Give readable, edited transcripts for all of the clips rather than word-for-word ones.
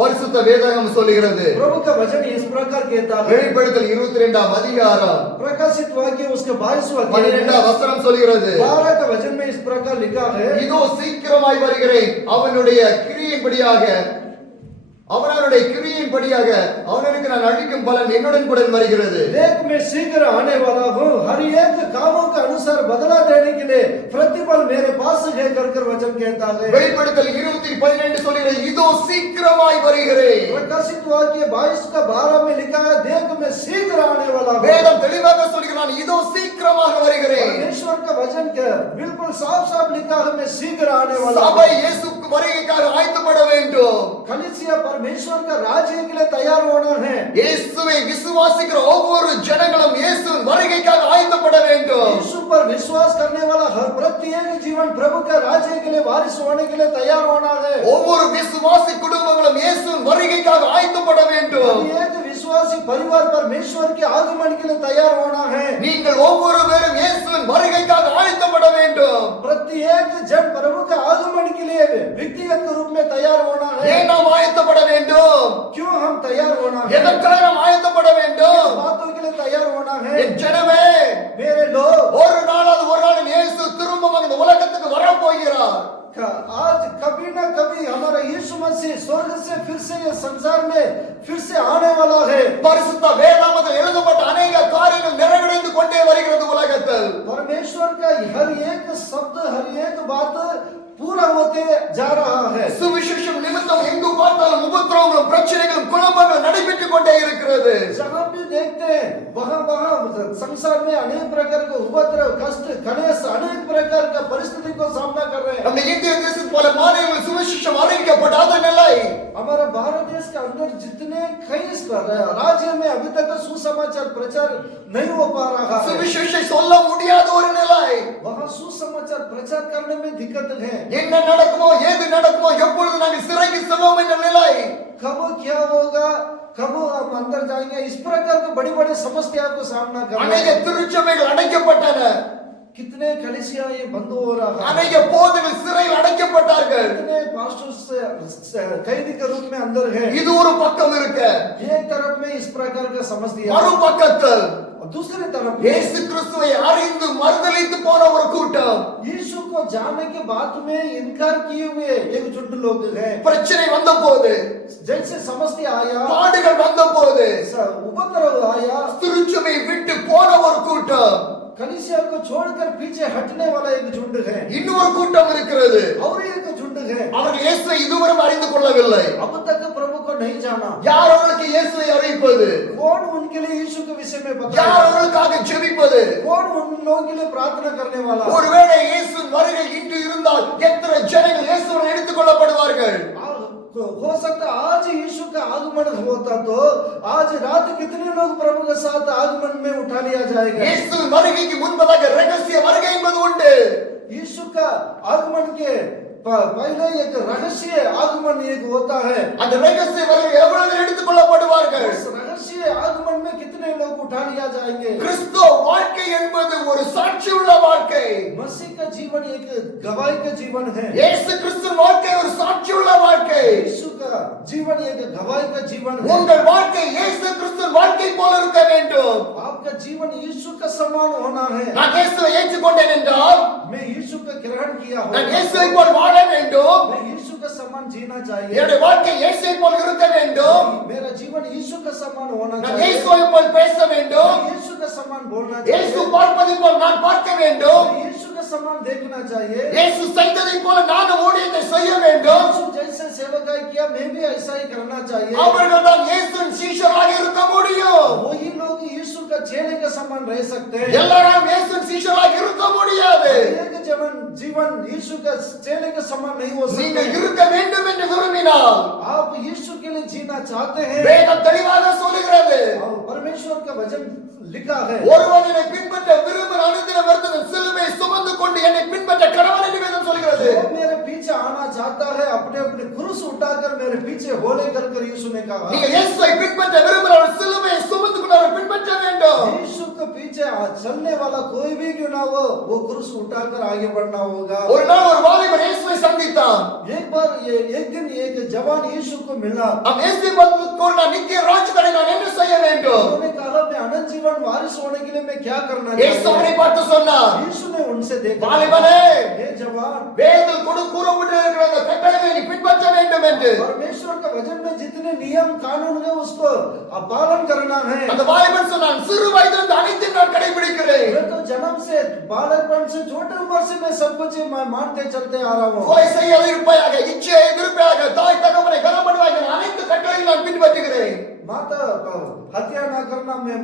பரிசுத்த வேதகம் சொல்லுகிறது. प्रभु का वचन इस प्रकार कहता है। வெளிப்படுத்தல் 22ஆம் அதிகாரம் प्रकाशित वाक्य उसके 22वां अध्याय 12ஆம் வசனம் சொல்லுகிறது. 12 का वचन में इस प्रकार लिखा है, இதோ சீக்கிரமாய் வருகிறேன், அவனுடைய கிரியையின்படியாக அவனுக்கு நான் அளிக்கும் பலன் என்னுடன் கூட வருகிறது. देख मैं शीघ्र आने वाला हूँ, हर एक कामों के अनुसार बदला देने के लिए प्रतिफल मेरे पास है कर वचन कहता है। வெளிப்படுத்தல் 20:12 சொல்லுகிறது, இதோ சீக்கிரமாய் வருகிறேன். प्रकाशित वाक्य 22 का 12 में लिखा है, देख मैं शीघ्र आने वाला हूँ। வேதம் தெளிவாக சொல்கிறான், இதோ சீக்கிரமாக வருகிறேன். परमेश्वर का वचन क्या बिल्कुल साफ लिखा है, मैं शीघ्र आने वाला हूँ। சபை இயேசுக்கு வருகைக்காக ஆயத்தப்பட வேண்டும். कलीसिया परमेश्वर का राज्य के लिए तैयार होना है। இயேசுவை விசுவாசிக்கிற ஒவ்வொரு ஜனங்களும் இயேசுவின் வருகைக்காக ஆயத்தப்பட வேண்டும். यीशु पर विश्वास करने वाला हर प्रत्येक जीवन प्रभु का राज्य के लिए वारिस होने के लिए तैयार होना है। ஒவ்வொரு விசுவாசி குடும்பங்களும் இயேசுவின் வருகைக்காக ஆயத்தப்பட வேண்டும். एक विश्वासी परिवार परमेश्वर के आगमन के लिए तैयार होना है। நீங்கள் ஒவ்வொருவரும் இயேசுவின் வருகைக்காக ஆயத்தப்பட வேண்டும். प्रत्येक जन प्रभु के आगमन के लिए व्यक्तिगत रूप में तैयार होना है। ஏன் நாம் ஆயத்தப்பட வேண்டும்? क्यों हम तैयार होना है? எதற்காக நாம் ஆயத்தப்பட வேண்டும்? बातों के लिए तैयार होना है। என் ஜனமே, मेरे लोग, ஒரு நாள் இயேசு திரும்பவும் இந்த உலகத்துக்கு வரப் போகிறார். आज कभी ना कभी हमारा यीशु मसीह स्वर्ग से फिर से ये संसार में फिर से आने वाला है। பரிசுத்த வேதாகமத்தில் எழுதப்பட்ட अनेक காரியங்கள் நிறைவடைந்து கொண்டே வருகிறது உலகத்தில். परमेश्वर का हर एक शब्द हर एक बात पूरा होते जा रहा है। சுவிசேஷம் நிமித்தம் எங்கு பார்த்தாலும் உபத்திரவங்களும் பிரச்சனைகளும் குழப்பங்களும் நடைபெற்றுக் கொண்டே இருக்கிறது. जहाँ भी देखते हैं वहाँ संसार में अनेक प्रकार के उपद्रव कष्ट कलेश अनेक प्रकार का परिस्थिति को सामना कर रहे हैं। நம்ம இந்திய தேசத்தில் பல மாநிலங்களில் சுவிசேஷம் அறிவிக்கப்படாத நிலை. हमारा भारत देश के अंदर जितने कई राज्य में अभी तक सुसमाचार प्रचार नहीं हो पा रहा है। சுவிசேஷம் சொல்ல முடியாத ஒரு நிலை. वहाँ सुसमाचार प्रचार करने में दिक्कत है। என்ன நடக்குமோ ஏது நடக்குமோ எப்பொழுது நாங்கள் சிறைக்கு செல்வோம் என்ற நிலை. कब क्या होगा, कब हम अंदर जाएंगे, इस प्रकार के बड़ी बड़ी समस्या को सामना करना। अनेक திருச்சபைகள் அடைக்கப்பட்டன. कितने कलीसिया ये बंद हो रहा है। अनेक போதகர்கள் சிறையில் அடைக்கப்பட்டார்கள். कितने पास्टर्स कैदी के रूप में अंदर है। இது ஒரு பக்கம் இருக்க, एक तरफ में इस प्रकार का समस्या, மறுபக்கத்தில் दूसरी तरफ இயேசு கிறிஸ்துவை அறிந்து மறுதலித்து போன ஒரு கூட்டம். यीशु को जानने के बाद में इनकार किए हुए एक झुंड लोग हैं। பிரச்சனை வந்தபோது, जैसे समस्या आया, பாடுகள் வந்தபோது, उपद्रव आया, திருச்சபை விட்டு போன ஒரு கூட்டம். कलीसिया को छोड़कर पीछे हटने वाला एक झुंड है। இன்னொரு கூட்டம் இருக்கிறது. और एक झुंड है, அவர்கள் இயேசுவை இதுவரை அறிந்து கொள்ளவில்லை. अब तक प्रभु को नहीं जाना। யார் அவர்களுக்கு இயேசுவை அறிவிப்பது? कौन उनके लिए यीशु के विषय में बताएगा? யார் அவர்களுக்காக ஜெபிப்பது? कौन उन लोगों के लिए प्रार्थना करने वाला? ஒருவேளை இயேசுவின் வருகை இன்று இருந்தால் எத்தனை ஜனங்கள் இயேசுவை எடுத்துக் கொள்ளப்படுவார்கள்? हो सकता आज यीशु का आगमन होता तो आज रात कितने लोग प्रभु के साथ आगमन में उठा लिया जाएगा। இயேசுவின் வருகைக்கு முன்பதாக ரகசிய வருகை என்பது உண்டு. यीशु का आगमन के पहले एक रहस्य आगमन एक होता है। அந்த ரகசிய வருகை எவ்வளவு எடுத்துக் கொள்ளப்படுவார்கள்? उस रहस्य आगमन में कितने लोग उठा लिया जाएंगे। கிறிஸ்துவ வாழ்க்கை என்பது ஒரு சாட்சியுள்ள வாழ்க்கை. मसीह का जीवन एक गवाही का जीवन है। இயேசு கிறிஸ்துவின் வாழ்க்கை ஒரு சாட்சியுள்ள வாழ்க்கை. यीशु का जीवन एक गवाही का जीवन है। உங்கள் வாழ்க்கை இயேசு கிறிஸ்துவின் வாழ்க்கை போல இருக்க வேண்டும். आपका जीवन यीशु का समान होना है। நான் இயேசுவை ஏற்றுக்கொண்டேன் என்றால் मैं यीशु का ग्रहण किया हूं, நான் இயேசுவை போல் வாழ வேண்டும். मैं यीशु का समान जीना चाहिए। என்னுடைய வாழ்க்கை இயேசுவை போல் இருக்க வேண்டும். मेरा जीवन यीशु का समान होना நான் चाहिए। இயேசுவை போல் பேச வேண்டும். मैं यीशु का समान बोलना இயேசு चाहिए। பார்ப்பதை போல் நான் பார்க்க வேண்டும். मैं यीशु का समान देखना चाहिए। இயேசு செய்ததை போல நான் ஊழியத்தை செய்ய வேண்டும். यीशु जैसे सेवकाई किया मैं भी ऐसा ही करना चाहिए। அவர்கள் தான் இயேசுவின் சீஷராக இருக்க முடியும். वही लोग यीशु का चेले के समान रह सकते हैं। எல்லாரும் இயேசுவின் சீஷராக இருக்க முடியாது. एक जीवन यीशु का चेले के समान नहीं हो நீங்கள் सकता। இருக்க வேண்டும் என்று விரும்பினால் आप यीशु के लिए जीना चाहते हैं, வேதம் தெளிவாக சொல்லுகிறது. परमेश्वर का वचन लिखा है, ஒருவன் என்னை பின்பற்ற விரும்புகிற அனுதின வருத்தத்தின் சிலுவையை சுமந்து கொண்டு என்னை பின்பற்ற கடவுள் என்று வேதம் சொல்கிறது. जो मेरे पीछे आना चाहता है अपने अपने क्रूस उठाकर मेरे पीछे होले कर यीशु ने कहा। நீங்கள் இயேசுவை பின்பற்ற விரும்புகிற சிலுவையை சுமந்து கொண்டு அவரை பின்பற்ற வேண்டும். यीशु के पीछे पीछे चलने वाला कोई भी क्यों ना हो, वो क्रूस उठाकर आगे बढ़ना होगा। ஒரு நாள் ஒரு வாலிபன் இயேசுவை சந்தித்தான். एक दिन एक जवान यीशु को मिला। அவன் இயேசுவை பார்த்து கூறினான், நித்திய ராஜ்யத்தை நான் என்ன செய்ய வேண்டும்? उन्होंने कहा मैं अनंत जीवन वारिस होने के लिए मैं क्या करना இயேசு அவனை பார்த்து சொன்னார், यीशु ने उनसे देखा, வாலிபனே, हे जवान, வேதத்தில் கூறப்பட்டிருக்கிற அந்த கட்டளையை நீ பின்பற்ற வேண்டும் என்று. परमेश्वर का वचन में जितने नियम कानून है उसको पालन करना है। அந்த வாலிபன் சொன்னான், சிறு வயதிலிருந்து அனைத்தையும் நான் கடைபிடிக்கிறேன். मैं तो जन्म से बालकपन से छोटे उम्र से मैं सब कुछ मानते चलते आ रहा हूँ। கொலை செய்ய இருப்பாயாக, இச்சையை எதிர்ப்பாயாக, தாய் தகப்பனை கனம் பண்ணுவாயாக, அனைத்து கட்டளையும் நான் பின்பற்றுகிறேன். माता हत्या ना करना मैं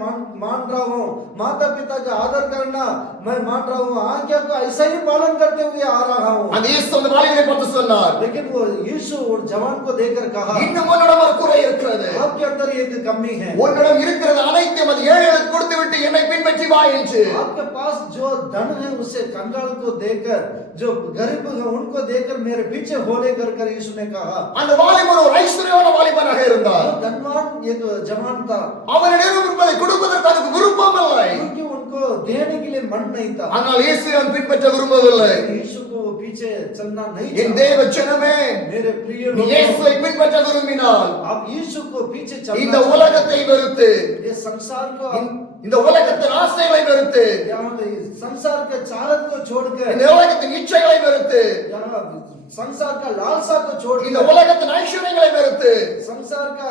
मान रहा हूँ, माता पिता का आदर करना मैं मान रहा हूँ, आज्ञा को ऐसा ही पालन करते हुए आ रहा हूँ। அந்த இயேசு அந்த வாலிபனை பார்த்து சொன்னார், लेकिन वो यीशु और जवान को देखकर कहा, இன்னும் உன்னிடம் ஒரு குறை இருக்கிறது. आपके अंदर एक कमी है। உன்னிடம் இருக்கிறது அனைத்தையும் அது ஏழைகளுக்கு கொடுத்து விட்டு என்னை பின்பற்றி வா என்று. आपके पास जो धन है उसे कंगाल को देकर, जो गरीब है उनको देकर मेरे पीछे होले कर यीशु ने कहा। அந்த வாலிபன் ஒரு ஐஸ்வர்யமான வாலிபனாக இருந்தார். वो धनवान एक जवान था, அவனிடம் இருப்பதை கொடுப்பதற்கு அவனுக்கு விருப்பம் இல்லை. क्योंकि उनको देने के लिए मन नहीं था। ஆனால் இயேசுவை அவன் பின்பற்ற விரும்பவில்லை. यीशु को वो पीछे चलना नहीं என் चाहता। தேவ ஜனமே, मेरे प्रिय நீ लोगों, இயேசுவை பின்பற்ற விரும்பினால் आप यीशु को पीछे இந்த चलना, உலகத்தை வெறுத்து, ये संसार को, இந்த உலகத்தின் ஆசைகளை வெறுத்து, यहाँ संसार के चाहत को छोड़कर, இந்த உலகத்தின் இச்சைகளை வெறுத்து, यहाँ संसार का लालसा को இந்த छोड़कर, உலகத்தின் ஐஸ்வர்யங்களை வெறுத்து संसार का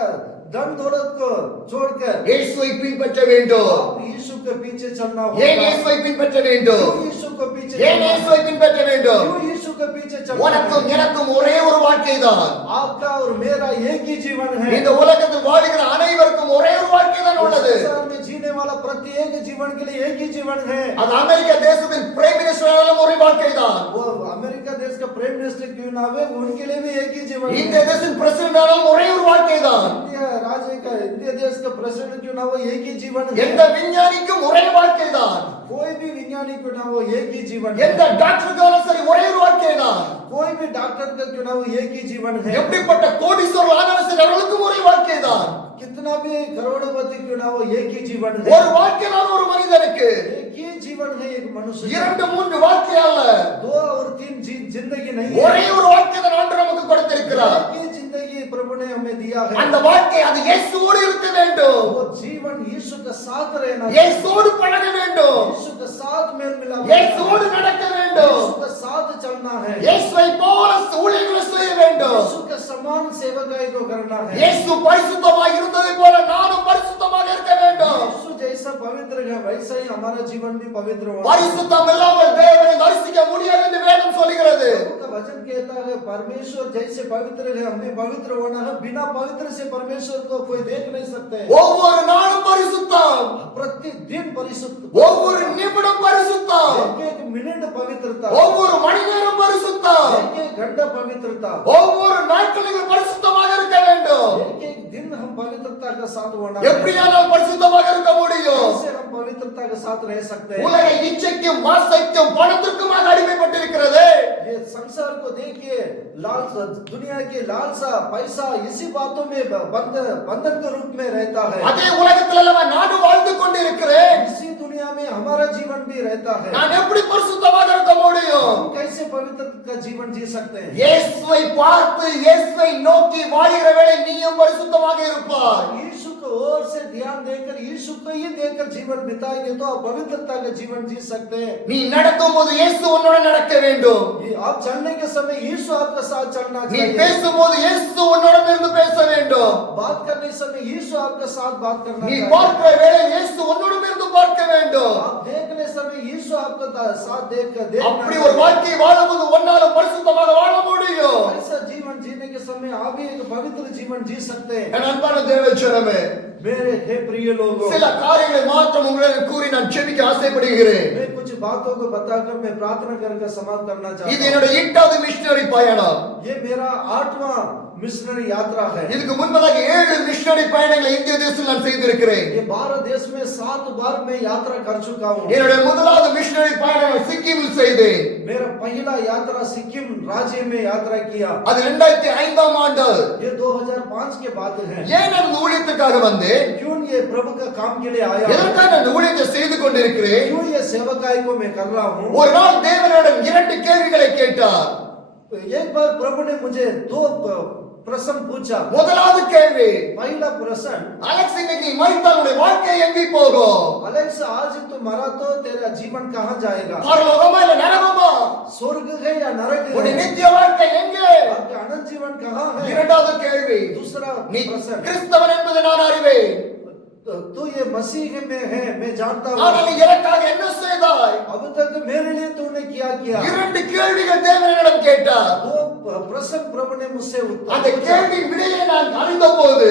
धन दौलत को छोड़कर இயேசுவை பின்பற்ற வேண்டும். आप यीशु के पीछे चलना ஏன் होगा। இயேசுவை பின்பற்ற வேண்டும்? क्यों यीशु को पीछे ஏன் चलना இயேசுவை பின்பற்ற வேண்டும்? क्यों यीशु के पीछे चलना உனக்கும் है? எனக்கும் ஒரே ஒரு வாழ்க்கை தான். आपका और मेरा एक ही जीवन है। இந்த உலகத்தில் வாழ்கிற அனைவருக்கும் ஒரே ஒரு வாழ்க்கை தான் உள்ளது. संसार में जीने वाला प्रत्येक जीवन के लिए एक ही जीवन है। அது அமெரிக்க தேசத்தின் பிரைம் மினிஸ்டராலும் ஒரே வாழ்க்கை தான். वो अमेरिका देश का प्राइम मिनिस्टर क्यों ना हो, उनके लिए भी एक ही जीवन இந்திய है। தேசத்தின் பிரசிடண்டாலும் ஒரே ஒரு வாழ்க்கை தான். इंडिया राज्य का, इंडिया देश का प्रेसिडेंट क्यों ना हो, एक ही जीवन है। எந்த விஞ்ஞானிக்கும் ஒரே வாழ்க்கை தான். कोई भी विज्ञानी क्यों ना हो, एक ही जीवन है। எந்த டாக்டருக்காலும் சரி ஒரே ஒரு வாழ்க்கை தான். कोई भी डॉक्टर का क्यों ना हो, एक ही जीवन है। எப்படிப்பட்ட கோடீஸ்வரர் ஆனாலும் சரி அவர்களுக்கும் ஒரே வாழ்க்கை தான். कितना भी करोड़पति क्यों ना हो, एक ही जीवन है। ஒரு வாழ்க்கை தான் ஒரு மனிதனுக்கு. एक ही जीवन है एक मनुष्य का। இரண்டு மூன்று வாழ்க்கை அல்ல, 2 और 3 जिंदगी नहीं है। ஒரே ஒரு வாழ்க்கை தான் ஆண்டவர் நமக்கு கொடுத்திருக்கிறார். एक ही जिंदगी प्रभु ने हमें दिया है। அந்த வாழ்க்கை அது இயேசுவோடு இருக்க வேண்டும். वो जीवन यीशु के साथ रहना, இயேசுவோடு பழக வேண்டும். यीशु के साथ मेल मिलाप, இயேசுவோடு நடக்க வேண்டும். यीशु के साथ चलना है, இயேசுவை போல ஊழியங்களை செய்ய வேண்டும். यीशु के समान सेवकाई को करना है। இயேசு பரிசுத்தமாக இருந்ததை போல நானும் பரிசுத்தமாக இருக்க வேண்டும். यीशु जैसा पवित्र है वैसा ही हमारा जीवन भी पवित्र होना। பரிசுத்தம் இல்லாமல் தேவனை தரிசிக்க முடியாது என்று வேதம் சொல்கிறது. प्रभु का वचन कहता है परमेश्वर जैसे पवित्र है हमें पवित्र होना है। बिना पवित्र से परमेश्वर को कोई देख नहीं सकते। ஒவ்வொரு நாளும் பரிசுத்தம், प्रतिदिन परिशुद्ध, ஒவ்வொரு நிமிடம் பரிசுத்தம், एक मिनट पवित्रता, ஒவ்வொரு மணி நேரம் பரிசுத்தம், एक घंटा पवित्रता, ஒவ்வொரு நாட்களிலும் பரிசுத்தமாக இருக்க வேண்டும். एक दिन हम पवित्रता के साथ होना है। எப்படியானால் பரிசுத்தமாக இருக்க முடியும்? कैसे हम पवित्रता के साथ रह सकते हैं? உலக இச்சைக்கும் ஆசைக்கும் பணத்திற்குமாக அடிமைப்பட்டிருக்கிறது. ये संसार को देखिए, लालसा, दुनिया की लालसा, पैसा, इसी बातों में बंधन के रूप में रहता है। அதே உலகத்தில் அல்லவா நானும் வாழ்ந்து கொண்டிருக்கிறேன். इसी दुनिया में हमारा जीवन भी रहता है। நான் எப்படி பரிசுத்தமாக இருக்க முடியும்? हम कैसे पवित्र का जीवन जी सकते हैं? இயேசுவை பார்த்து இயேசுவை நோக்கி வாழ்கிற வேளை நீயும் பரிசுத்தமாக இருப்பாய். यीशु को ओर से ध्यान देकर, यीशु को ही देखकर जीवन बिताएंगे तो आप पवित्रता का जीवन जी सकते हैं। நீ நடக்கும்போது இயேசு உன்னோட நடக்க வேண்டும். आप चलने के समय यीशु आपके साथ चलना நீ चाहिए। பேசும்போது இயேசு உன்னோட இருந்து பேச வேண்டும். बात करने समय यीशु आपके साथ बात करना நீ चाहिए। பார்க்கிற வேளையில் இயேசு உன்னோட இருந்து பார்க்க வேண்டும். आप देखने समय यीशु आपके साथ देखकर அப்படி ஒரு வாழ்க்கை வாழும்போது உன்னாலும் பரிசுத்தமாக வாழ முடியும். ऐसा जीवन जीने के समय आप भी एक पवित्र जीवन जी सकते हैं। என் அன்பான தேவச்சனமே, मेरे हे प्रिय लोगों, சில காரியங்களை மாத்திரம் உங்களுக்கு கூறி நான் ஜெபிக்க ஆசைப்படுகிறேன். मैं कुछ बातों को बताकर मैं प्रार्थना करके समाप्त करना இது चाहता हूँ। என்னோட 8வது மிஷனரி பயணம். ये मेरा 8वां मिशनरी यात्रा है। இதுக்கு முன்பதாக 7 மிஷனரி பயணங்களை இந்திய தேசத்தில் நான் செய்திருக்கிறேன். ये भारत देश में 7 बार मैं यात्रा कर चुका हूँ। என்னுடைய முதலாவது மிஷனரி பயணம் சிக்கிமில் செய்தேன். मेरा पहला यात्रा सिक्किम राज्य में यात्रा किया। அது 2005ஆம் ஆண்டு. ये 2005 के बात है। ஏன் நான் இந்த ஊழியத்துக்காக வந்தேன்? क्यों ये प्रभु का काम के लिए आया? எதற்காக நான் இந்த ஊழியத்தை செய்து கொண்டிருக்கிறேன்? क्यों ये सेवकाई को मैं कर रहा हूँ? ஒரு நாள் தேவனிடம் 2 கேள்விகளை கேட்டார். एक बार प्रभु ने मुझे 2 प्रश्न पूछा। முதலாவது கேள்வி, पहला प्रश्न, அலெக்ஸ் இன்னைக்கு மரித்தால் உன்னுடைய வாழ்க்கை எங்கே போகும்? अलेक्स आज तू मरा तो तेरा जीवन कहाँ जाएगा? பரலோகமா இல்ல நரகமா? स्वर्ग है या नरक உன்னுடைய है? நித்திய வாழ்க்கை எங்கே? आपका अनंत जीवन कहाँ है? இரண்டாவது கேள்வி, दूसरा நீ प्रश्न, கிறிஸ்தவன் என்பதை நான் அறிவேன். तू ये मसीह में है मैं जानता ஆனால் हूँ। நீ எனக்காக என்ன செய்தாய்? अब तक मेरे लिए तूने क्या किया? 2 கேள்விகள் தேவனிடம் கேட்டார். 2 प्रश्न प्रभु ने मुझसे அந்த उत्तर पूछा। கேள்வியின் விடையை நான் அறிந்த போது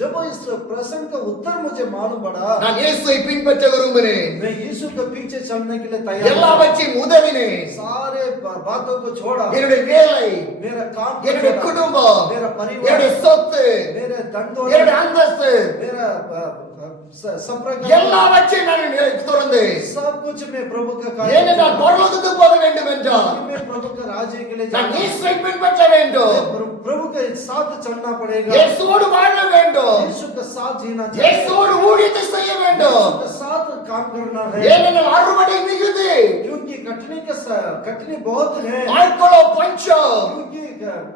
जब इस प्रश्न का उत्तर मुझे मालूम पड़ा, நான் இயேசுவை பின்பற்ற விரும்பினேன். मैं यीशु के पीछे चलने के लिए तैयार हूँ। எல்லாவற்றையும் உதவினேன். सारे बातों को छोड़ा, என்னுடைய வேலை, मेरा काम को என்னுடைய छोड़ा, குடும்பம், मेरा परिवार, என்னுடைய சொத்து, मेरे धन என்னுடைய दौलत, அந்தஸ்து, मेरा सब प्रकार எல்லாவற்றையும் நான் துறந்தேன். सब कुछ मैं प्रभु का कार्य ஏனென்றால் பரலோகத்துக்கு போக வேண்டும் என்றால் मैं प्रभु का राज्य के लिए நான் जाना, இயேசுவை பின்பற்ற வேண்டும். प्रभु के साथ चलना पड़ेगा, இயேசுவோடு வாழ வேண்டும். यीशु के साथ जीना चाहिए, இயேசுவோடு ஊழியத்தை செய்ய வேண்டும். यीशु के साथ काम करना है। ஏனென்றால் அறுவடை மிகுதி, क्योंकि कटनी बहुत है, ஆட்களோ பஞ்சம். क्योंकि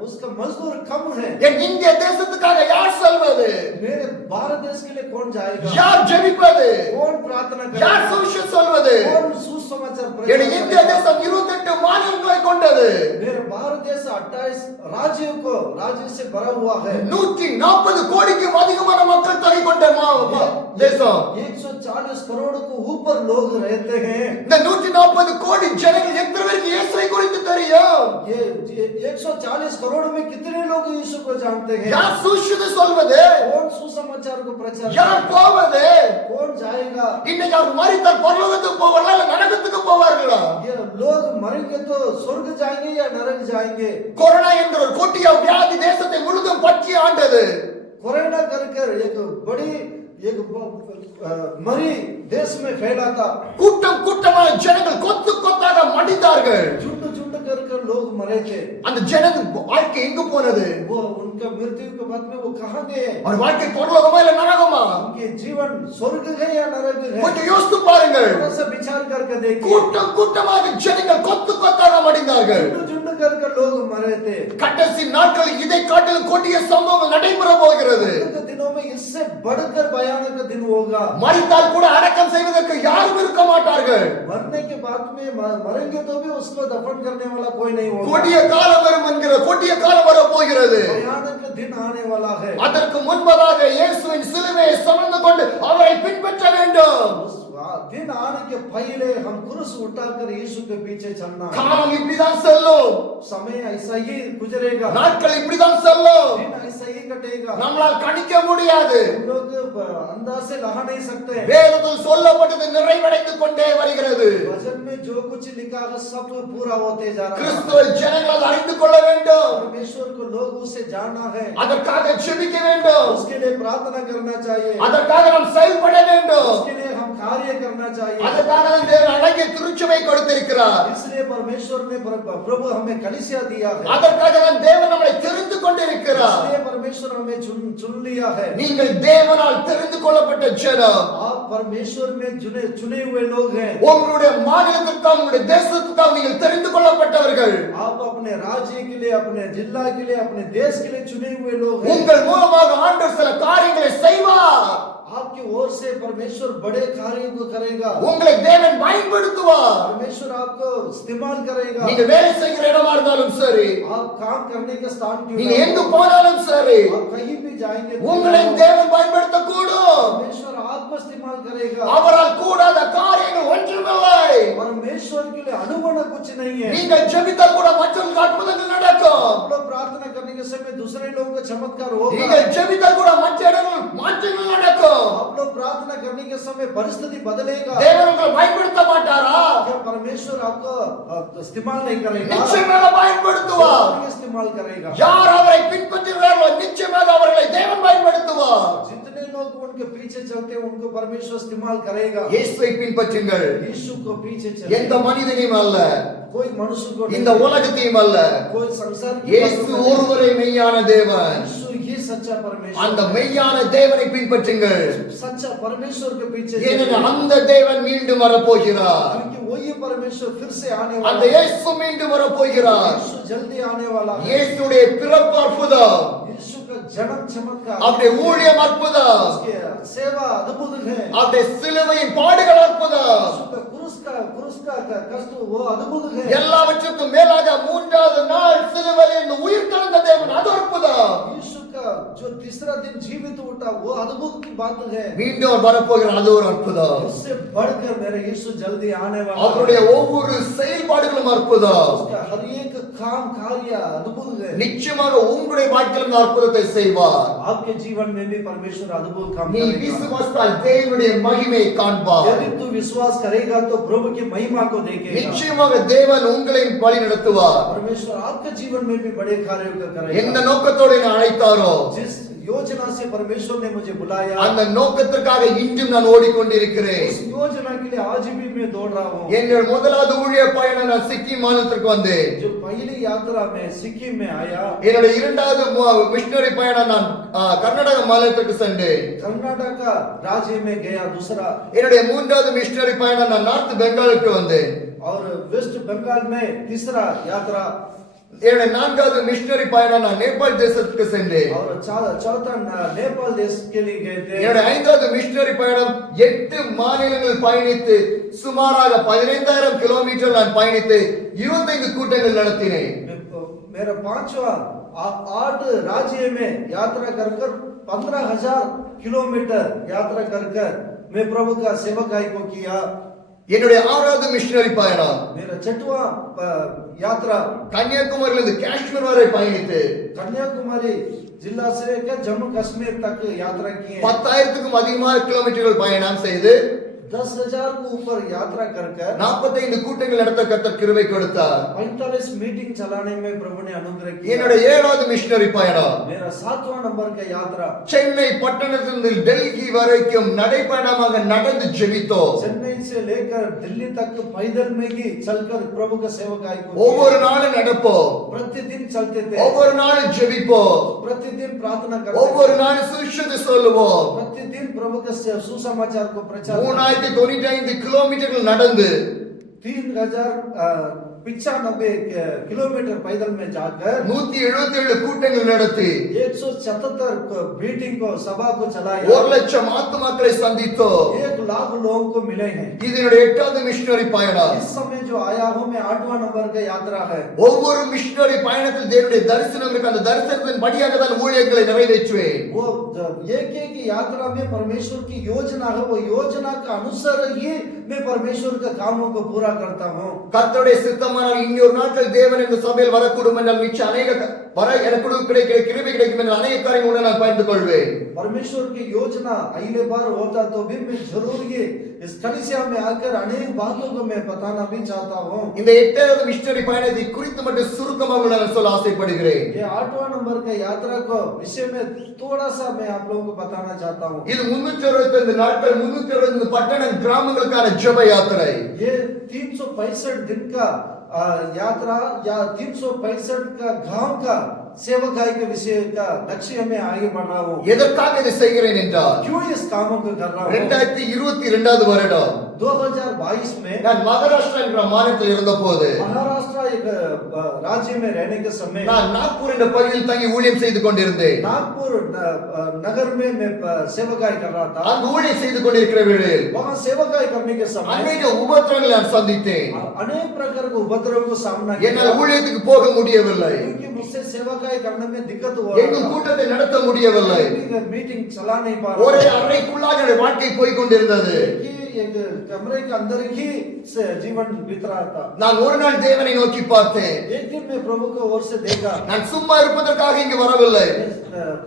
उसका मजदूर कम है। என் இந்திய தேசத்துக்காக யார் செல்வது? मेरे भारत देश के लिए कौन जाएगा? யார் ஜெபிப்பது? कौन प्रार्थना யார் करेगा? சுவிசேஷம் சொல்வது? कौन सुसमाचार என் प्रचार இந்திய करेगा? தேசம் 28 மாநிலங்களை கொண்டது. मेरे भारत देश 28 राज्य से भरा हुआ है। 140 கோடிக்கும் அதிகமான மக்கள் தொகை கொண்ட தேசம். 140 करोड़ को ऊपर लोग रहते हैं। இந்த 140 கோடி ஜனங்கள் எத்தனை பேருக்கு இயேசுவை குறித்து தெரியும்? ये 140 करोड़ में कितने लोग यीशु को जानते हैं? யார் சுவிசேஷம் சொல்வது? कौन सुसमाचार को प्रचार யார் करेगा? போவது? कौन जाएगा? இன்னைக்கு அவர் மரித்தால் பரலோகத்துக்கு போவார்களா இல்ல நரகத்துக்கு போவார்களா? ये लोग मरेंगे तो स्वर्ग जाएंगे या नरक जाएंगे? கொரோனா என்ற ஒரு கொடிய வியாதி தேசத்தை முழுதும் பற்றி ஆண்டது. कोरोना कर एक बड़ी मरी देश में फैला था। கூட்டம் கூட்டமாக ஜனங்கள் கொத்து கொத்தாக மடிந்தார்கள். झुंड कर लोग मरे थे। அந்த ஜனங்கள் வாழ்க்கை எங்க போனது? वो उनका मृत्यु के बाद में वो कहाँ गए? அவர் வாழ்க்கை பரலோகமா இல்ல நரகமா? उनके जीवन स्वर्ग है या नरक है? கொஞ்சம் யோசித்து பாருங்கள். थोड़ा सा विचार करके देखिए। கூட்டம் கூட்டமாக ஜனங்கள் கொத்து கொத்தாக மடிந்தார்கள். झुंड कर लोग मरे थे। கடைசி நாட்களில் இதை காட்டிலும் கொடிய சம்பவங்கள் நடைபெற போகிறது. के दिनों में इससे बढ़कर भयानक दिन होगा। மரித்தால் கூட அடக்கம் செய்வதற்கு யாரும் இருக்க மாட்டார்கள். मरने के बाद में मरेंगे तो भी उसको दफन करने वाला कोई नहीं होगा। கொடிய காலம் வரும் என்கிற கொடிய காலம் வர போகிறது. भयानक दिन आने वाला है। அதற்கு முன்பதாக இயேசுவின் சிலுவையை சுமந்து கொண்டு அவரை பின்பற்ற வேண்டும். उस दिन आने के पहले हम क्रूस उठाकर यीशु के पीछे चलना है। காலம் இப்படிதான் செல்லும். समय ऐसा ही गुजरेगा। நாட்கள் இப்படிதான் செல்லும். दिन ऐसा ही कटेगा। நம்மளால் கணிக்க முடியாது. हम लोग अंदाज से लगा नहीं सकते। வேதத்தில் சொல்லப்பட்டது நிறைவடைந்து கொண்டே வருகிறது. वचन में जो कुछ लिखा है सब पूरा होते जा रहा है। கிறிஸ்துவை ஜனங்கள் அதை அறிந்து கொள்ள வேண்டும். परमेश्वर को लोग उसे जानना है। அதற்காக ஜெபிக்க வேண்டும். उसके लिए प्रार्थना करना चाहिए। அதற்காக நாம் செயல்பட வேண்டும். उसके लिए हम कार्य करना चाहिए। அதற்காக தான் தேவன் அழகிய திருச்சபை கொடுத்திருக்கிறார். इसलिए परमेश्वर ने प्रभु हमें कलीसिया दिया है। அதற்காக தான் தேவன் நம்மை தெரிந்து கொண்டிருக்கிறார். इसलिए परमेश्वर हमें चुन लिया है। நீங்கள் தேவனால் தெரிந்து கொள்ளப்பட்ட ஜனம். आप परमेश्वर में चुने हुए लोग हैं। உங்களுடைய மாநிலத்திற்காக உங்களுடைய தேசத்துக்காக நீங்கள் தெரிந்து கொள்ளப்பட்டவர்கள். आप अपने राज्य के लिए, अपने जिला के लिए, अपने देश के लिए चुने हुए लोग हैं। உங்கள் மூலமாக ஆண்டவர் சில காரியங்களை செய்வார். आपकी ओर से परमेश्वर बड़े कार्यों को करेगा। உங்களை தேவன் பயன்படுத்துவார். परमेश्वर आपको इस्तेमाल करेगा। நீங்க வேலை செய்கிற இடமா இருந்தாலும் சரி, आप काम करने के स्थान क्यों நீங்க ना எங்க हो, போனாலும் சரி, आप कहीं भी जाएंगे तो உங்களை தேவன் பயன்படுத்த கூடும். परमेश्वर आपको इस्तेमाल करेगा। அவரால் கூடாத காரியங்கள் ஒன்றுமில்லை. परमेश्वर के लिए अनुमना कुछ नहीं है। நீங்கள் ஜெபித்தால் கூட மற்றவர்களுக்கு அற்புதங்கள் நடக்கும். आप लोग प्रार्थना करने के समय दूसरे लोगों का चमत्कार होगा। நீங்கள் ஜெபித்தால் கூட மற்ற இடங்களில் மாற்றங்கள் நடக்கும். आप लोग प्रार्थना करने के समय परिस्थिति बदलेगा। தேவன் உங்களை பயன்படுத்த மாட்டாரா? क्या परमेश्वर आपको इस्तेमाल नहीं करेगा? நிச்சயமாக பயன்படுத்துவார். इस्तेमाल करेगा। யார் அவரை பின்பற்றுகிறார்களோ நிச்சயமாக அவர்களை தேவன் பயன்படுத்துவார். जितने लोग उनके पीछे चलते हैं उनको परमेश्वर इस्तेमाल करेगा। இயேசுவை பின்பற்றுங்கள். यीशु को पीछे எந்த चले। மனிதனையும் அல்ல, कोई मनुष्य को இந்த உலகத்தையும் அல்ல, कोई संसार की இயேசு बातों को ஒருவரே மெய்யான தேவன். यीशु ही सच्चा परमेश्वर அந்த है। மெய்யான தேவனை பின்பற்றுங்கள். सच्चा परमेश्वर के पीछे ஏனெனில் चलिए। அந்த தேவன் மீண்டும் வரப்போகிறார். क्योंकि वही परमेश्वर फिर से आने அந்த वाला है। இயேசு மீண்டும் வரப்போகிறார். यीशु जल्दी आने वाला है। இயேசுடைய பிறப்பு அற்புதம், यीशु का जन्म चमत्कार, அவருடைய ஊழியம் அற்புதம், उसके सेवा अद्भुत है। அவருடைய சிலுவையின் பாடுகள் அற்புதம். यीशु का क्रूस का कष्ट वो अद्भुत है। எல்லாவற்றுக்கும் மேலாக மூன்றாவது நாள் சிலுவையில் உயிர் தெழுந்த தேவன், அது அற்புதம். यीशु का जो तीसरा दिन जीवित उठा वो अद्भुत की बात है। மீண்டும் அவர் வரப்போகிறார், அது ஒரு அற்புதம். उससे बढ़कर मेरे यीशु जल्दी आने वाला அவருடைய है। ஒவ்வொரு செயல்பாடுகளும் அற்புதம். उसका हर एक काम कार्य अद्भुत है। நிச்சயமாக உங்களுடைய வாழ்க்கையில் இந்த அற்புதத்தை செய்வார். आपके जीवन में भी परमेश्वर अद्भुत काम நீ करेगा। விசுவாசித்தால் தேவனுடைய மகிமையை காண்பார். यदि तू विश्वास करेगा तो प्रभु की महिमा को देखेगा। நிச்சயமாக தேவன் உங்களை வழி நடத்துவார். परमेश्वर आपके जीवन में भी बड़े कार्यों का எந்த करेगा। நோக்கத்தோடு என்னை அழைத்தாரோ जिस योजना से परमेश्वर ने मुझे बुलाया, அந்த நோக்கத்திற்காக இன்றும் நான் ஓடிக்கொண்டிருக்கிறேன். उस योजना के लिए आज भी मैं दौड़ रहा हूँ। என்னுடைய முதலாவது ஊழிய பயணம் நான் சிக்கிம் மாநிலத்திற்கு வந்தேன். जो पहली यात्रा में सिक्किम में आया, என்னுடைய இரண்டாவது மிஷனரி பயணம் நான் கர்நாடக மாநிலத்திற்கு சென்றேன். कर्नाटक राज्य में गया दूसरा, என்னுடைய மூன்றாவது மிஷனரி பயணம் நான் நார்த் பெங்காலுக்கு வந்தேன். और वेस्ट बंगाल में तीसरा यात्रा, என்னுடைய நான்காவது மிஷனரி பயணம் நான் நேபாள் தேசத்துக்கு சென்றேன். और चौथा नेपाल देश के लिए गए थे। என்னுடைய ஐந்தாவது மிஷனரி பயணம் 8 மாநிலங்கள் பயணித்து சுமாராக 15,000 கிலோமீட்டர் நான் பயணித்து 25 கூட்டங்கள் நடத்தினேன். मेरा पांचवा 8 राज्य में यात्रा कर 15,000 किलोमीटर यात्रा कर मैं प्रभु का सेवकाई को किया। என்னுடைய ஆறாவது மிஷனரி பயணம் मेरा छठवा यात्रा கன்னியாகுமரியிலிருந்து காஷ்மீர் வரை பயணித்து कन्याकुमारी जिला से जम्मू कश्मीर तक यात्रा किए। 10,000க்கும் அதிகமான கிலோமீட்டர்கள் பயணம் செய்து 10,000 को ऊपर यात्रा कर 45 கூட்டங்கள் நடத்த கர்த்தர் கிருபை கொடுத்தார். 45 मीटिंग चलाने में प्रभु ने अनुग्रह किया। என்னுடைய ஏழாவது மிஷனரி பயணம் मेरा 7वां नंबर का यात्रा சென்னை பட்டணத்திலிருந்து டெல்லி வரைக்கும் நடைபயணமாக நடந்து ஜெபித்தோம். चेन्नई से लेकर दिल्ली तक पैदल में ही चलकर प्रभु का सेवकाई को ஒவ்வொரு நாளும் நடப்போம், प्रतिदिन चलते थे। ஒவ்வொரு நாளும் ஜெபிப்போம், प्रतिदिन प्रार्थना करते ஒவ்வொரு थे। நாளும் சுவிசேஷத்தை சொல்லுவோம். प्रतिदिन प्रभु के सुसमाचार को प्रचार 3,095 கிலோமீட்டர்கள் நடந்து 3,095 किलोमीटर पैदल में जाकर 177 கூட்டங்கள் நடத்தி 177 मीटिंग को सभा को चलाया। 1,00,000 ஆத்துமாக்களை சந்தித்தோம். 1,00,000 लोगों को मिले हैं। இது என்னுடைய எட்டாவது மிஷனரி பயணம். इस समय जो आया हूँ मैं 8वां नंबर का यात्रा है। ஒவ்வொரு மிஷனரி பயணத்தில் தேவனுடைய தரிசனம் இருக்கு. அந்த தரிசனத்தின் படியாக தான் ஊழியங்களை நிறைவேற்றுவேன். वो एक यात्रा में परमेश्वर की योजना है, वो योजना का अनुसार ही मैं परमेश्वर के कामों को पूरा करता हूँ। கர்த்தருடைய சித்தமானால் இன்னொரு நாட்கள் தேவன் இந்த சபையில் வரக்கூடும் என்றால் நிச்சயம் அநேக வர எனக்கு கிடைக்கிற கிருபை கிடைக்கும் என்ற அநேக காரியங்களை நான் பகிர்ந்து கொள்வேன். परमेश्वर की योजना अगले बार होता तो भी मैं जरूर ये इस कलीसिया में आकर अनेक बातों को मैं बताना भी चाहता हूँ। இந்த எட்டாவது மிஷனரி பயணத்தை குறித்து மட்டும் சுருக்கமாக நான் சொல்ல ஆசைப்படுகிறேன். ये 8वां नंबर का यात्रा को विषय में थोड़ा सा मैं आप लोगों को बताना चाहता हूँ। இது 365 நாட்கள் 365 பட்டண கிராமங்களுக்கான ஜெப யாத்திரை. ये 365 दिन का यात्रा या 365 का गांव का सेवकाई के विषय का लक्ष्य में आगे बढ़ रहा हूँ। எதற்காக இதை செய்கிறேன் என்றால் क्यों इस कामों को कर रहा हूँ? 2022 வருடம் 2022 में நான் மகாராஷ்டிரா என்ற மாநிலத்தில் இருந்தபோது महाराष्ट्र एक राज्य में रहने के समय நான் நாக்பூர் என்ற பகுதியில் தங்கி ஊழியம் செய்து கொண்டிருந்தேன். नागपुर नगर में मैं सेवकाई कर रहा था। அங்கு ஊழியம் செய்து கொண்டிருக்கிற வேளையில் वहाँ सेवकाई करने के समय அநேக உபத்திரங்களை நான் சந்தித்தேன். अनेक प्रकार के उपद्रव को सामना என்னால் किया, ஊழியத்துக்கு போக முடியவில்லை. क्योंकि मुझसे सेवकाई करने में दिक्कत हुआ எங்கும் கூட்டத்தை நடத்த முடியவில்லை. मीटिंग चला नहीं पा ஒரே रहा அறைக்குள்ளாக என்னுடைய வாழ்க்கை போய் கொண்டிருந்தது. कि एक कमरे के अंदर ही से जीवन बीत रहा था। நான் ஒரு நாள் தேவனை நோக்கி பார்த்தேன். एक दिन मैं प्रभु को ओर से देखा। நான் சும்மா இருப்பதற்காக இங்கு வரவில்லை.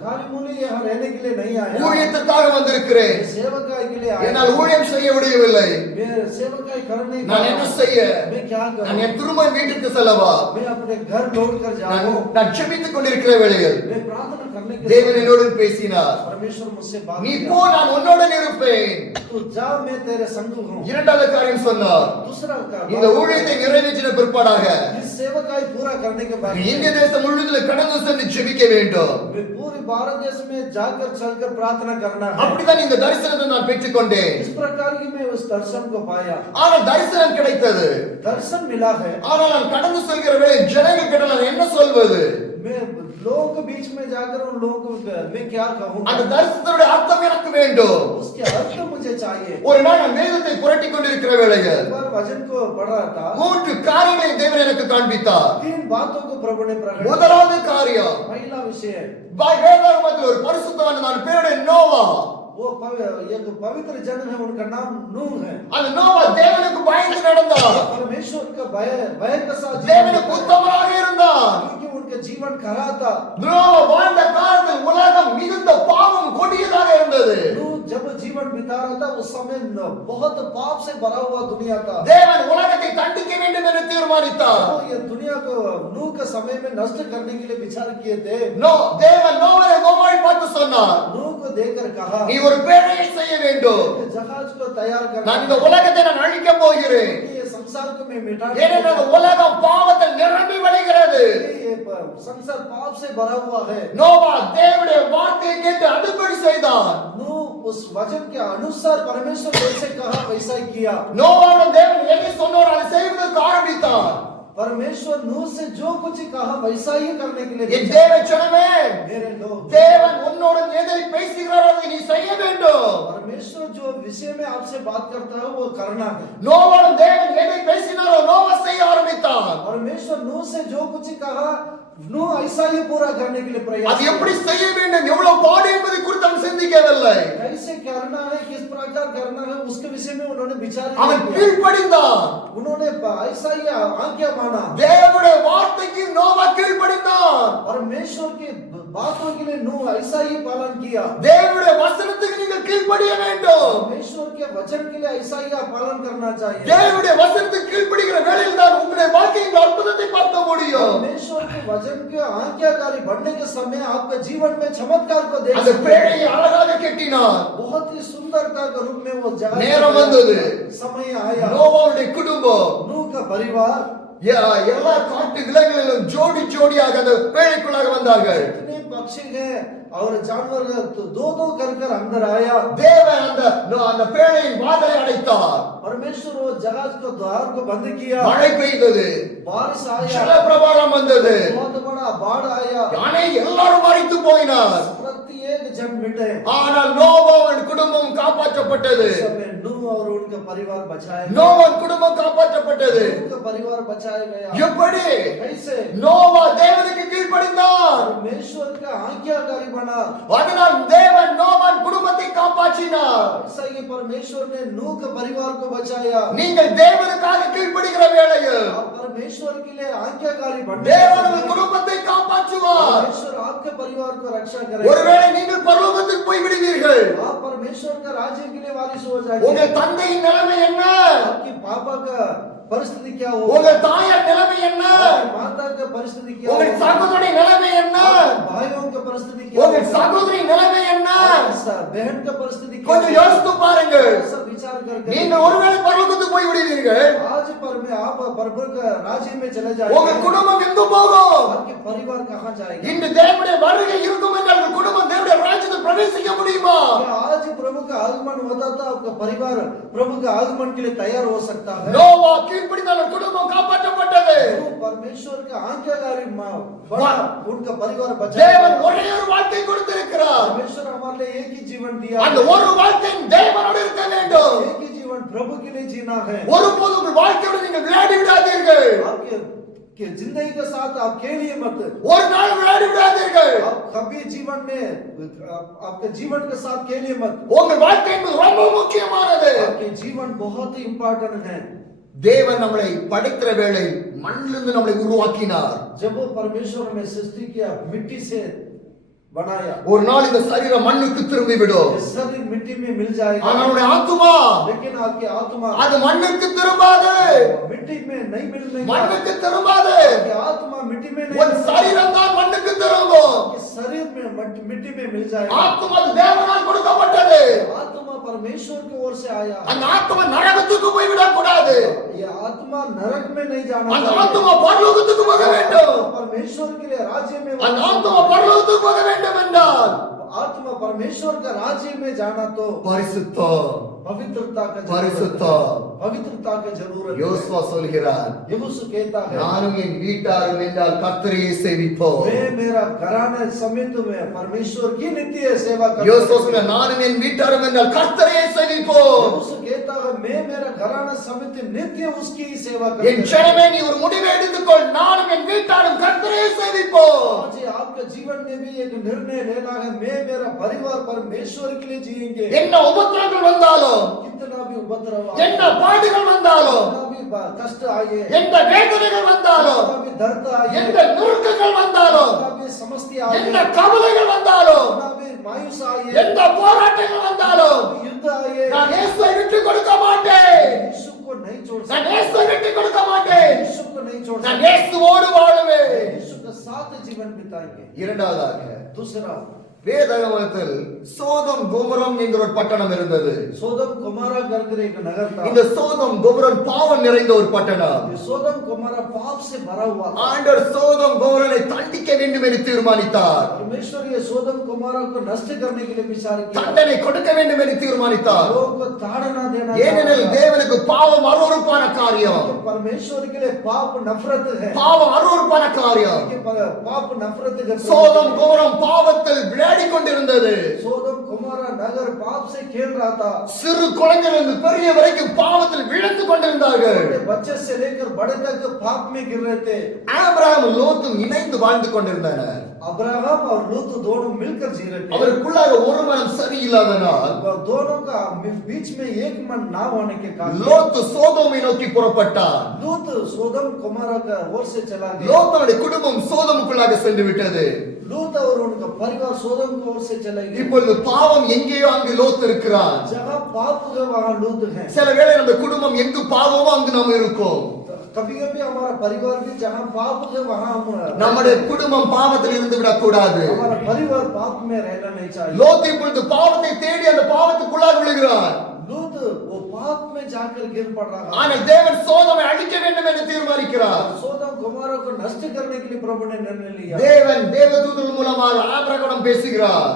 खाली मूली यहाँ रहने के लिए नहीं आया। ஊழியத்திற்காக வந்திருக்கிறேன். सेवकाई के लिए आया। என்னால் ஊழியம் செய்ய முடியவில்லை. मैं सेवकाई करने நான் என்ன செய்ய? मैं क्या करूं? நான் என் திரும்ப வீட்டுக்கு செல்லவா? मैं अपने घर लौट कर जाऊं। நான் ஜெபித்துக் கொண்டிருக்கிற வேளையில் मैं प्रार्थना करने के தேவன் என்னோடு பேசினார். परमेश्वर मुझसे बात நீ किया। போ, நான் உன்னோடு இருப்பேன். तू जा, मैं तेरे संग हूं। இரண்டாவது காரியம் சொன்னார். दूसरा இந்த ஊழியத்தை நிறைவேற்றின பிற்பாடாக इस सेवकाई पूरा करने के बाद நீ இந்திய தேசம் முழுவதிலும் கடந்து சென்று ஜெபிக்க வேண்டும். मैं पूरे भारत देश में जाकर चलकर प्रार्थना करना है। அப்படிதான் இந்த தரிசனத்தை நான் பெற்றுக்கொண்டேன். इस प्रकार की मैं उस दर्शन को पाया। ஆனால் தரிசனம் கிடைத்தது. दर्शन मिला है। ஆனால் நான் கடந்து செல்கிற வேளை ஜனங்கள் கிட்ட நான் என்ன சொல்வது? मैं लोगों के बीच में जाकर उन लोगों को मैं क्या कहूं? அந்த தரிசனத்துடைய அர்த்தம் எனக்கு வேண்டும். उसके अर्थ मुझे चाहिए। ஒரு நாள் நான் வேதத்தை புரட்டிக் கொண்டிருக்கிற வேளையில் एक बार वचन को पढ़ रहा था। மூன்று காரியங்களை தேவன் எனக்கு காண்பித்தார். तीन बातों को प्रभु ने प्रकट किया। முதலாவது காரியம், पहला विषय வேதாகமத்தில் ஒரு பரிசுத்தவான், நான் பேருடைய நோவா. वो एक पवित्र जन है, उनका नाम नूह है। அந்த நோவா தேவனுக்கு பயந்து நடந்தார். परमेश्वर का भय के साथ தேவனுக்கு உத்தமராக இருந்தார். क्योंकि उनका जीवन खरा था। நோவா வாழ்ந்த காலத்தில் உலகம் மிகுந்த பாவம் கொடியதாக இருந்தது. नूह जब जीवन बिता रहा था उस समय बहुत पाप से भरा हुआ दुनिया था। தேவன் உலகத்தை தண்டிக்க வேண்டும் என்று தீர்மானித்தார். वो ये दुनिया को नूह के समय में नष्ट करने के लिए विचार किए थे। தேவன் நோவாவை பார்த்து சொன்னார், नूह को देखकर कहा, நீ ஒரு பேழையை செய்ய வேண்டும். जहाज को तैयार कर, நான் இந்த உலகத்தை நான் அழிக்க போகிறேன். ये संसार को मैं मिटा, ஏனென்றால் இந்த உலகம் பாவத்தில் நிரம்பி வழிகிறது. ये संसार पाप से भरा हुआ है। நோவா தேவனுடைய வார்த்தையை கேட்டு அதுபடி செய்தான். नूह उस वचन के अनुसार परमेश्वर जैसे कहा वैसा ही किया। நோவாவுடன் தேவன் எதை சொன்னாரோ அதை செய்வதற்கு ஆரம்பித்தார். परमेश्वर नूह से जो कुछ कहा वैसा ही करने के लिए। என் தேவ ஜனமே, मेरे लोग, தேவன் உன்னுடன் எதை பேசுகிறாரோ அதை நீ செய்ய வேண்டும். परमेश्वर जो विषय में आपसे बात करता है वो करना है। நோவாவுடன் தேவன் எதை பேசினாரோ நோவா செய்ய ஆரம்பித்தார். परमेश्वर नूह से जो कुछ कहा नूह ऐसा ही पूरा करने के लिए प्रयास அது எப்படி செய்ய வேண்டும், எவ்வளவு பாடு என்பதை குறித்து அவன் சிந்திக்கவில்லை. कैसे करना है, किस प्रकार करना है, उसके विषय में उन्होंने विचार அவன் नहीं किया। கீழ்ப்படிந்தான். उन्होंने ऐसा ही आज्ञा माना। தேவனுடைய வார்த்தைக்கு நோவா கீழ்ப்படிந்தான். परमेश्वर की बातों के लिए नूह ऐसा ही पालन किया। தேவனுடைய வசனத்துக்கு நீங்கள் கீழ்ப்படிய வேண்டும். परमेश्वर के वचन के लिए ऐसा ही आप पालन करना चाहिए। தேவனுடைய வசனத்துக்கு கீழ்ப்படிகிற வேளையில் தான் உங்களுடைய வாழ்க்கையில் அற்புதத்தை பார்க்க முடியும். परमेश्वर के वचन के आज्ञाकारी बनने के समय आपके जीवन में चमत्कार को देख அந்த सकते हैं। பேழையை அழகாக கட்டினார். बहुत ही सुंदरता के रूप में वो जगह நேரம் வந்தது. समय आया। நோவாவுடைய குடும்பம் नूह का परिवार எல்லா காட்டு விலங்குகளிலும் ஜோடி ஜோடியாக அந்த பேழைக்குள்ளாக வந்தார்கள். कितने पक्षी हैं और जानवर तो दो दो कर अंदर आया। தேவன் அந்த பேழையின் வாசலை அடைத்தார். परमेश्वर वो जहाज को द्वार को बंद किया। மழை பெய்தது, बारिश आया, ஜலப்பிரவாகம் வந்தது, बहुत बड़ा बाढ़ आया, யானை எல்லாரும் மரித்து போயினார். प्रत्येक जन मिटे। ஆனால் நோவாவின் குடும்பம் காப்பாற்றப்பட்டது. उस समय नूह और उनका परिवार बचाया गया। நோவாவின் குடும்பம் காப்பாற்றப்பட்டது. उनका परिवार बचाया गया। எப்படி? कैसे? நோவா தேவனுக்கு கீழ்ப்படிந்தார். परमेश्वर का आज्ञाकारी बना। அதனால் தேவன் நோவாவின் குடும்பத்தை காப்பாற்றினார். ऐसा ही परमेश्वर ने नूह के परिवार को बचाया। நீங்கள் தேவனுக்காக கீழ்ப்படிகிற வேளையில் आप परमेश्वर के लिए आज्ञाकारी बनने தேவன் உங்கள் குடும்பத்தை காப்பாற்றுவார். परमेश्वर आपके परिवार को रक्षा करेगा। ஒருவேளை நீங்கள் பரலோகத்துக்கு போய் விடுவீர்கள். आप परमेश्वर का राज्य के लिए वारिस हो जाएंगे। உங்கள் தந்தையின் நிலைமை என்ன? आपकी पापा का परिस्थिति क्या हो? உங்கள் தாயார் நிலைமை என்ன? माता का परिस्थिति क्या உங்கள் हो? சகோதரி நிலைமை என்ன? भाइयों का परिस्थिति क्या உங்கள் हो? சகோதரி நிலைமை என்ன? बहन का परिस्थिति क्या கொஞ்சம் யோசித்து பாருங்கள். सब विचार करके நீங்கள் ஒருவேளை பரலோகத்துக்கு போய் விடுவீர்கள். आज पर में आप प्रभु का राज्य में चले जाएंगे। உங்கள் குடும்பம் எங்கு போகும்? आपके परिवार कहाँ जाएगा? இந்த தேவனுடைய வருகை இருக்கும் என்றால் உங்கள் குடும்பம் தேவனுடைய ராஜ்யத்தில் பிரவேசிக்க முடியுமா? क्या आज प्रभु का आगमन होता तो आपका परिवार प्रभु का आगमन के लिए तैयार हो सकता है? நோவா கீழ்ப்படிந்தால் குடும்பம் காப்பாற்றப்பட்டது. तो परमेश्वर का आज्ञाकारी बना, उनका परिवार बचा। தேவன் ஒரே ஒரு வாழ்க்கை கொடுத்திருக்கிறார். परमेश्वर हमारे लिए एक ही जीवन दिया। அந்த ஒரு வாழ்க்கை தேவனோடு இருக்க வேண்டும். एक ही जीवन प्रभु के लिए जीना है। ஒருபோதும் உங்கள் வாழ்க்கையோடு நீங்கள் விளையாடி விடாதீர்கள். आपके कि जिंदगी के साथ आप खेलिए मत। ஒரு நாள் விளையாடி விடாதீர்கள். आप कभी जीवन में आपके जीवन के साथ खेलिए मत। உங்கள் வாழ்க்கை என்பது ரொம்ப முக்கியமானது. आपके जीवन बहुत ही इम्पोर्टेंट है। தேவன் நம்மளை படைக்கிற வேளை மண்ணிலிருந்து நம்மளை உருவாக்கினார். जब वो परमेश्वर ने सृष्टि किया, मिट्टी से बनाया, ஒரு நாள் இந்த சரீரம் மண்ணுக்கு திரும்பி விடும். ये शरीर मिट्टी में मिल जाएगा, ஆனால் நம்முடைய ஆத்துமா लेकिन आपकी आत्मा அது மண்ணுக்கு திரும்பாது. मिट्टी में नहीं मिलने का। மண்ணுக்கு திரும்பாது. आपकी आत्मा मिट्टी में नहीं உன் சரீரம் தான் மண்ணுக்கு திரும்பும். आपके शरीर में मिट्टी में मिल जाएगा। ஆத்துமா அது தேவனால் கொடுக்கப்பட்டது. आत्मा परमेश्वर की ओर से आया। அந்த ஆத்துமா நரகத்துக்கு போய் விடக்கூடாது. ये आत्मा नरक में नहीं जाना அந்த चाहिए। ஆத்துமா பரலோகத்துக்கு போக வேண்டும். परमेश्वर के लिए राज्य में அந்த ஆத்துமா பரலோகத்துக்கு போக வேண்டும் என்றால் आत्मा परमेश्वर का राज्य में जाना तो பரிசுத்தம், पवित्रता का பரிசுத்தம். पवित्रता की जरूरत है। யோசுவா சொல்கிறார், यहोशू कहता है, நானும் என் வீட்டாரும் என்றால் கர்த்தரையே சேவிப்போம். मैं मेरा घराने समेत में परमेश्वर की नित्य सेवा யோசுவா करूंगा। சொல்கிறார், நானும் என் வீட்டாரும் என்றால் கர்த்தரையே சேவிப்போம். यहोशू कहता है, मैं मेरा घराना समेत नित्य उसकी ही सेवा என் करूंगा। ஜனமே நீ ஒரு முடிவை எடுத்துக்கொள், நானும் என் வீட்டாரும் கர்த்தரையே சேவிப்போம். आज ये आपके जीवन में भी एक निर्णय लेना है, मैं मेरा परिवार परमेश्वर के लिए जिएंगे। என்ன உபத்திரங்கள் வந்தாலும், कितना भी उपद्रव आए, என்ன பாடுகள் வந்தாலும், कितना भी कष्ट आए, எந்த வேதனைகள் வந்தாலும், कितना भी दर्द आए, எந்த நுறுக்கங்கள் வந்தாலும், कितना भी समस्या आए, எந்த கவலைகள் வந்தாலும், कितना भी मायूस आए, எந்த போராட்டங்கள் வந்தாலும், कितना भी युद्ध आए, நான் இயேசுவை விட்டு கொடுக்க மாட்டேன். यीशु को नहीं छोड़ நான் सकते, இயேசுவை விட்டு கொடுக்க மாட்டேன். यीशु को नहीं छोड़ நான் सकते, இயேசுவோடு வாழுவேன். यीशु के साथ जीवन बिताएंगे। இரண்டாவதாக दूसरा, வேதாகமத்தில் சோதம் கோமரம் என்கிற ஒரு பட்டணம் இருந்தது. सोदम कुमारा करके एक नगर था। இந்த சோதம் கோமரம் பாவம் நிறைந்த ஒரு பட்டணம். ये सोदम कुमारा पाप से भरा हुआ था। ஆண்டவர் சோதம் கோமரனை தண்டிக்க வேண்டும் என்று தீர்மானித்தார். परमेश्वर ये सोदम कुमारा को नष्ट करने के लिए विचार किया, தண்டனை கொடுக்க வேண்டும் என்று தீர்மானித்தார். लोगों को ताड़ना देना ஏனெனில் चाहता था। தேவனுக்கு பாவம் அருவருப்பான காரியம். कि परमेश्वर के लिए पाप नफरत है, பாவம் அருவருப்பான காரியம். कि पाप नफरत का சோதம் கோமரம் பாவத்தில் விளையாடி கொண்டிருந்தது. सोदम कुमारा नगर पाप से खेल रहा था। சிறு குழந்தைகளிலிருந்து பெரிய வரைக்கும் பாவத்தில் விழுந்து கொண்டிருந்தார்கள். छोटे बच्चे से लेकर बड़े तक पाप में गिर रहे थे। ஆபிரகாம் லோத்தும் இணைந்து வாழ்ந்து கொண்டிருந்தனர். अब्राहम और लूत दोनों मिलकर जी रहे थे। அவருக்குள்ளாக ஒரு மனம் சரியில்லாதனால் दोनों का बीच में एक मन ना होने के कारण லோத்து சோதோமை நோக்கி புறப்பட்டார். लूत सोदम कुमारा का ओर से चला गया। லோத்துடைய குடும்பம் சோதோமுக்குள்ளாக சென்று விட்டது. लूत और उनका परिवार सोदम की ओर से चले गए। இப்பொழுது பாவம் எங்கேயோ அங்கு லோத்து இருக்கிறார். जहाँ पाप है वहाँ लूत है। சில வேளை நம்ம குடும்பம் எங்கு பாவமோ அங்கு நாம் இருக்கோம். कभी कभी हमारा परिवार भी जहाँ पाप है वहाँ हम நம்முடைய குடும்பம் பாவத்தில் இருந்து விடக்கூடாது. हमारा परिवार पाप में रहना नहीं चाहिए। லோத்து இப்பொழுது பாவத்தை தேடி அந்த பாவத்துக்குள்ளாக விழுகிறார். लूत वो पाप में जाकर गिर पड़ रहा है। ஆனால் தேவன் சோதோமை அழிக்க வேண்டும் என்று தீர்மானிக்கிறார். सोदम कुमारा को नष्ट करने के लिए प्रभु ने निर्णय लिया। தேவன் தேவதூதர்கள் மூலமாக ஆபிரகாமிடம் பேசுகிறார்.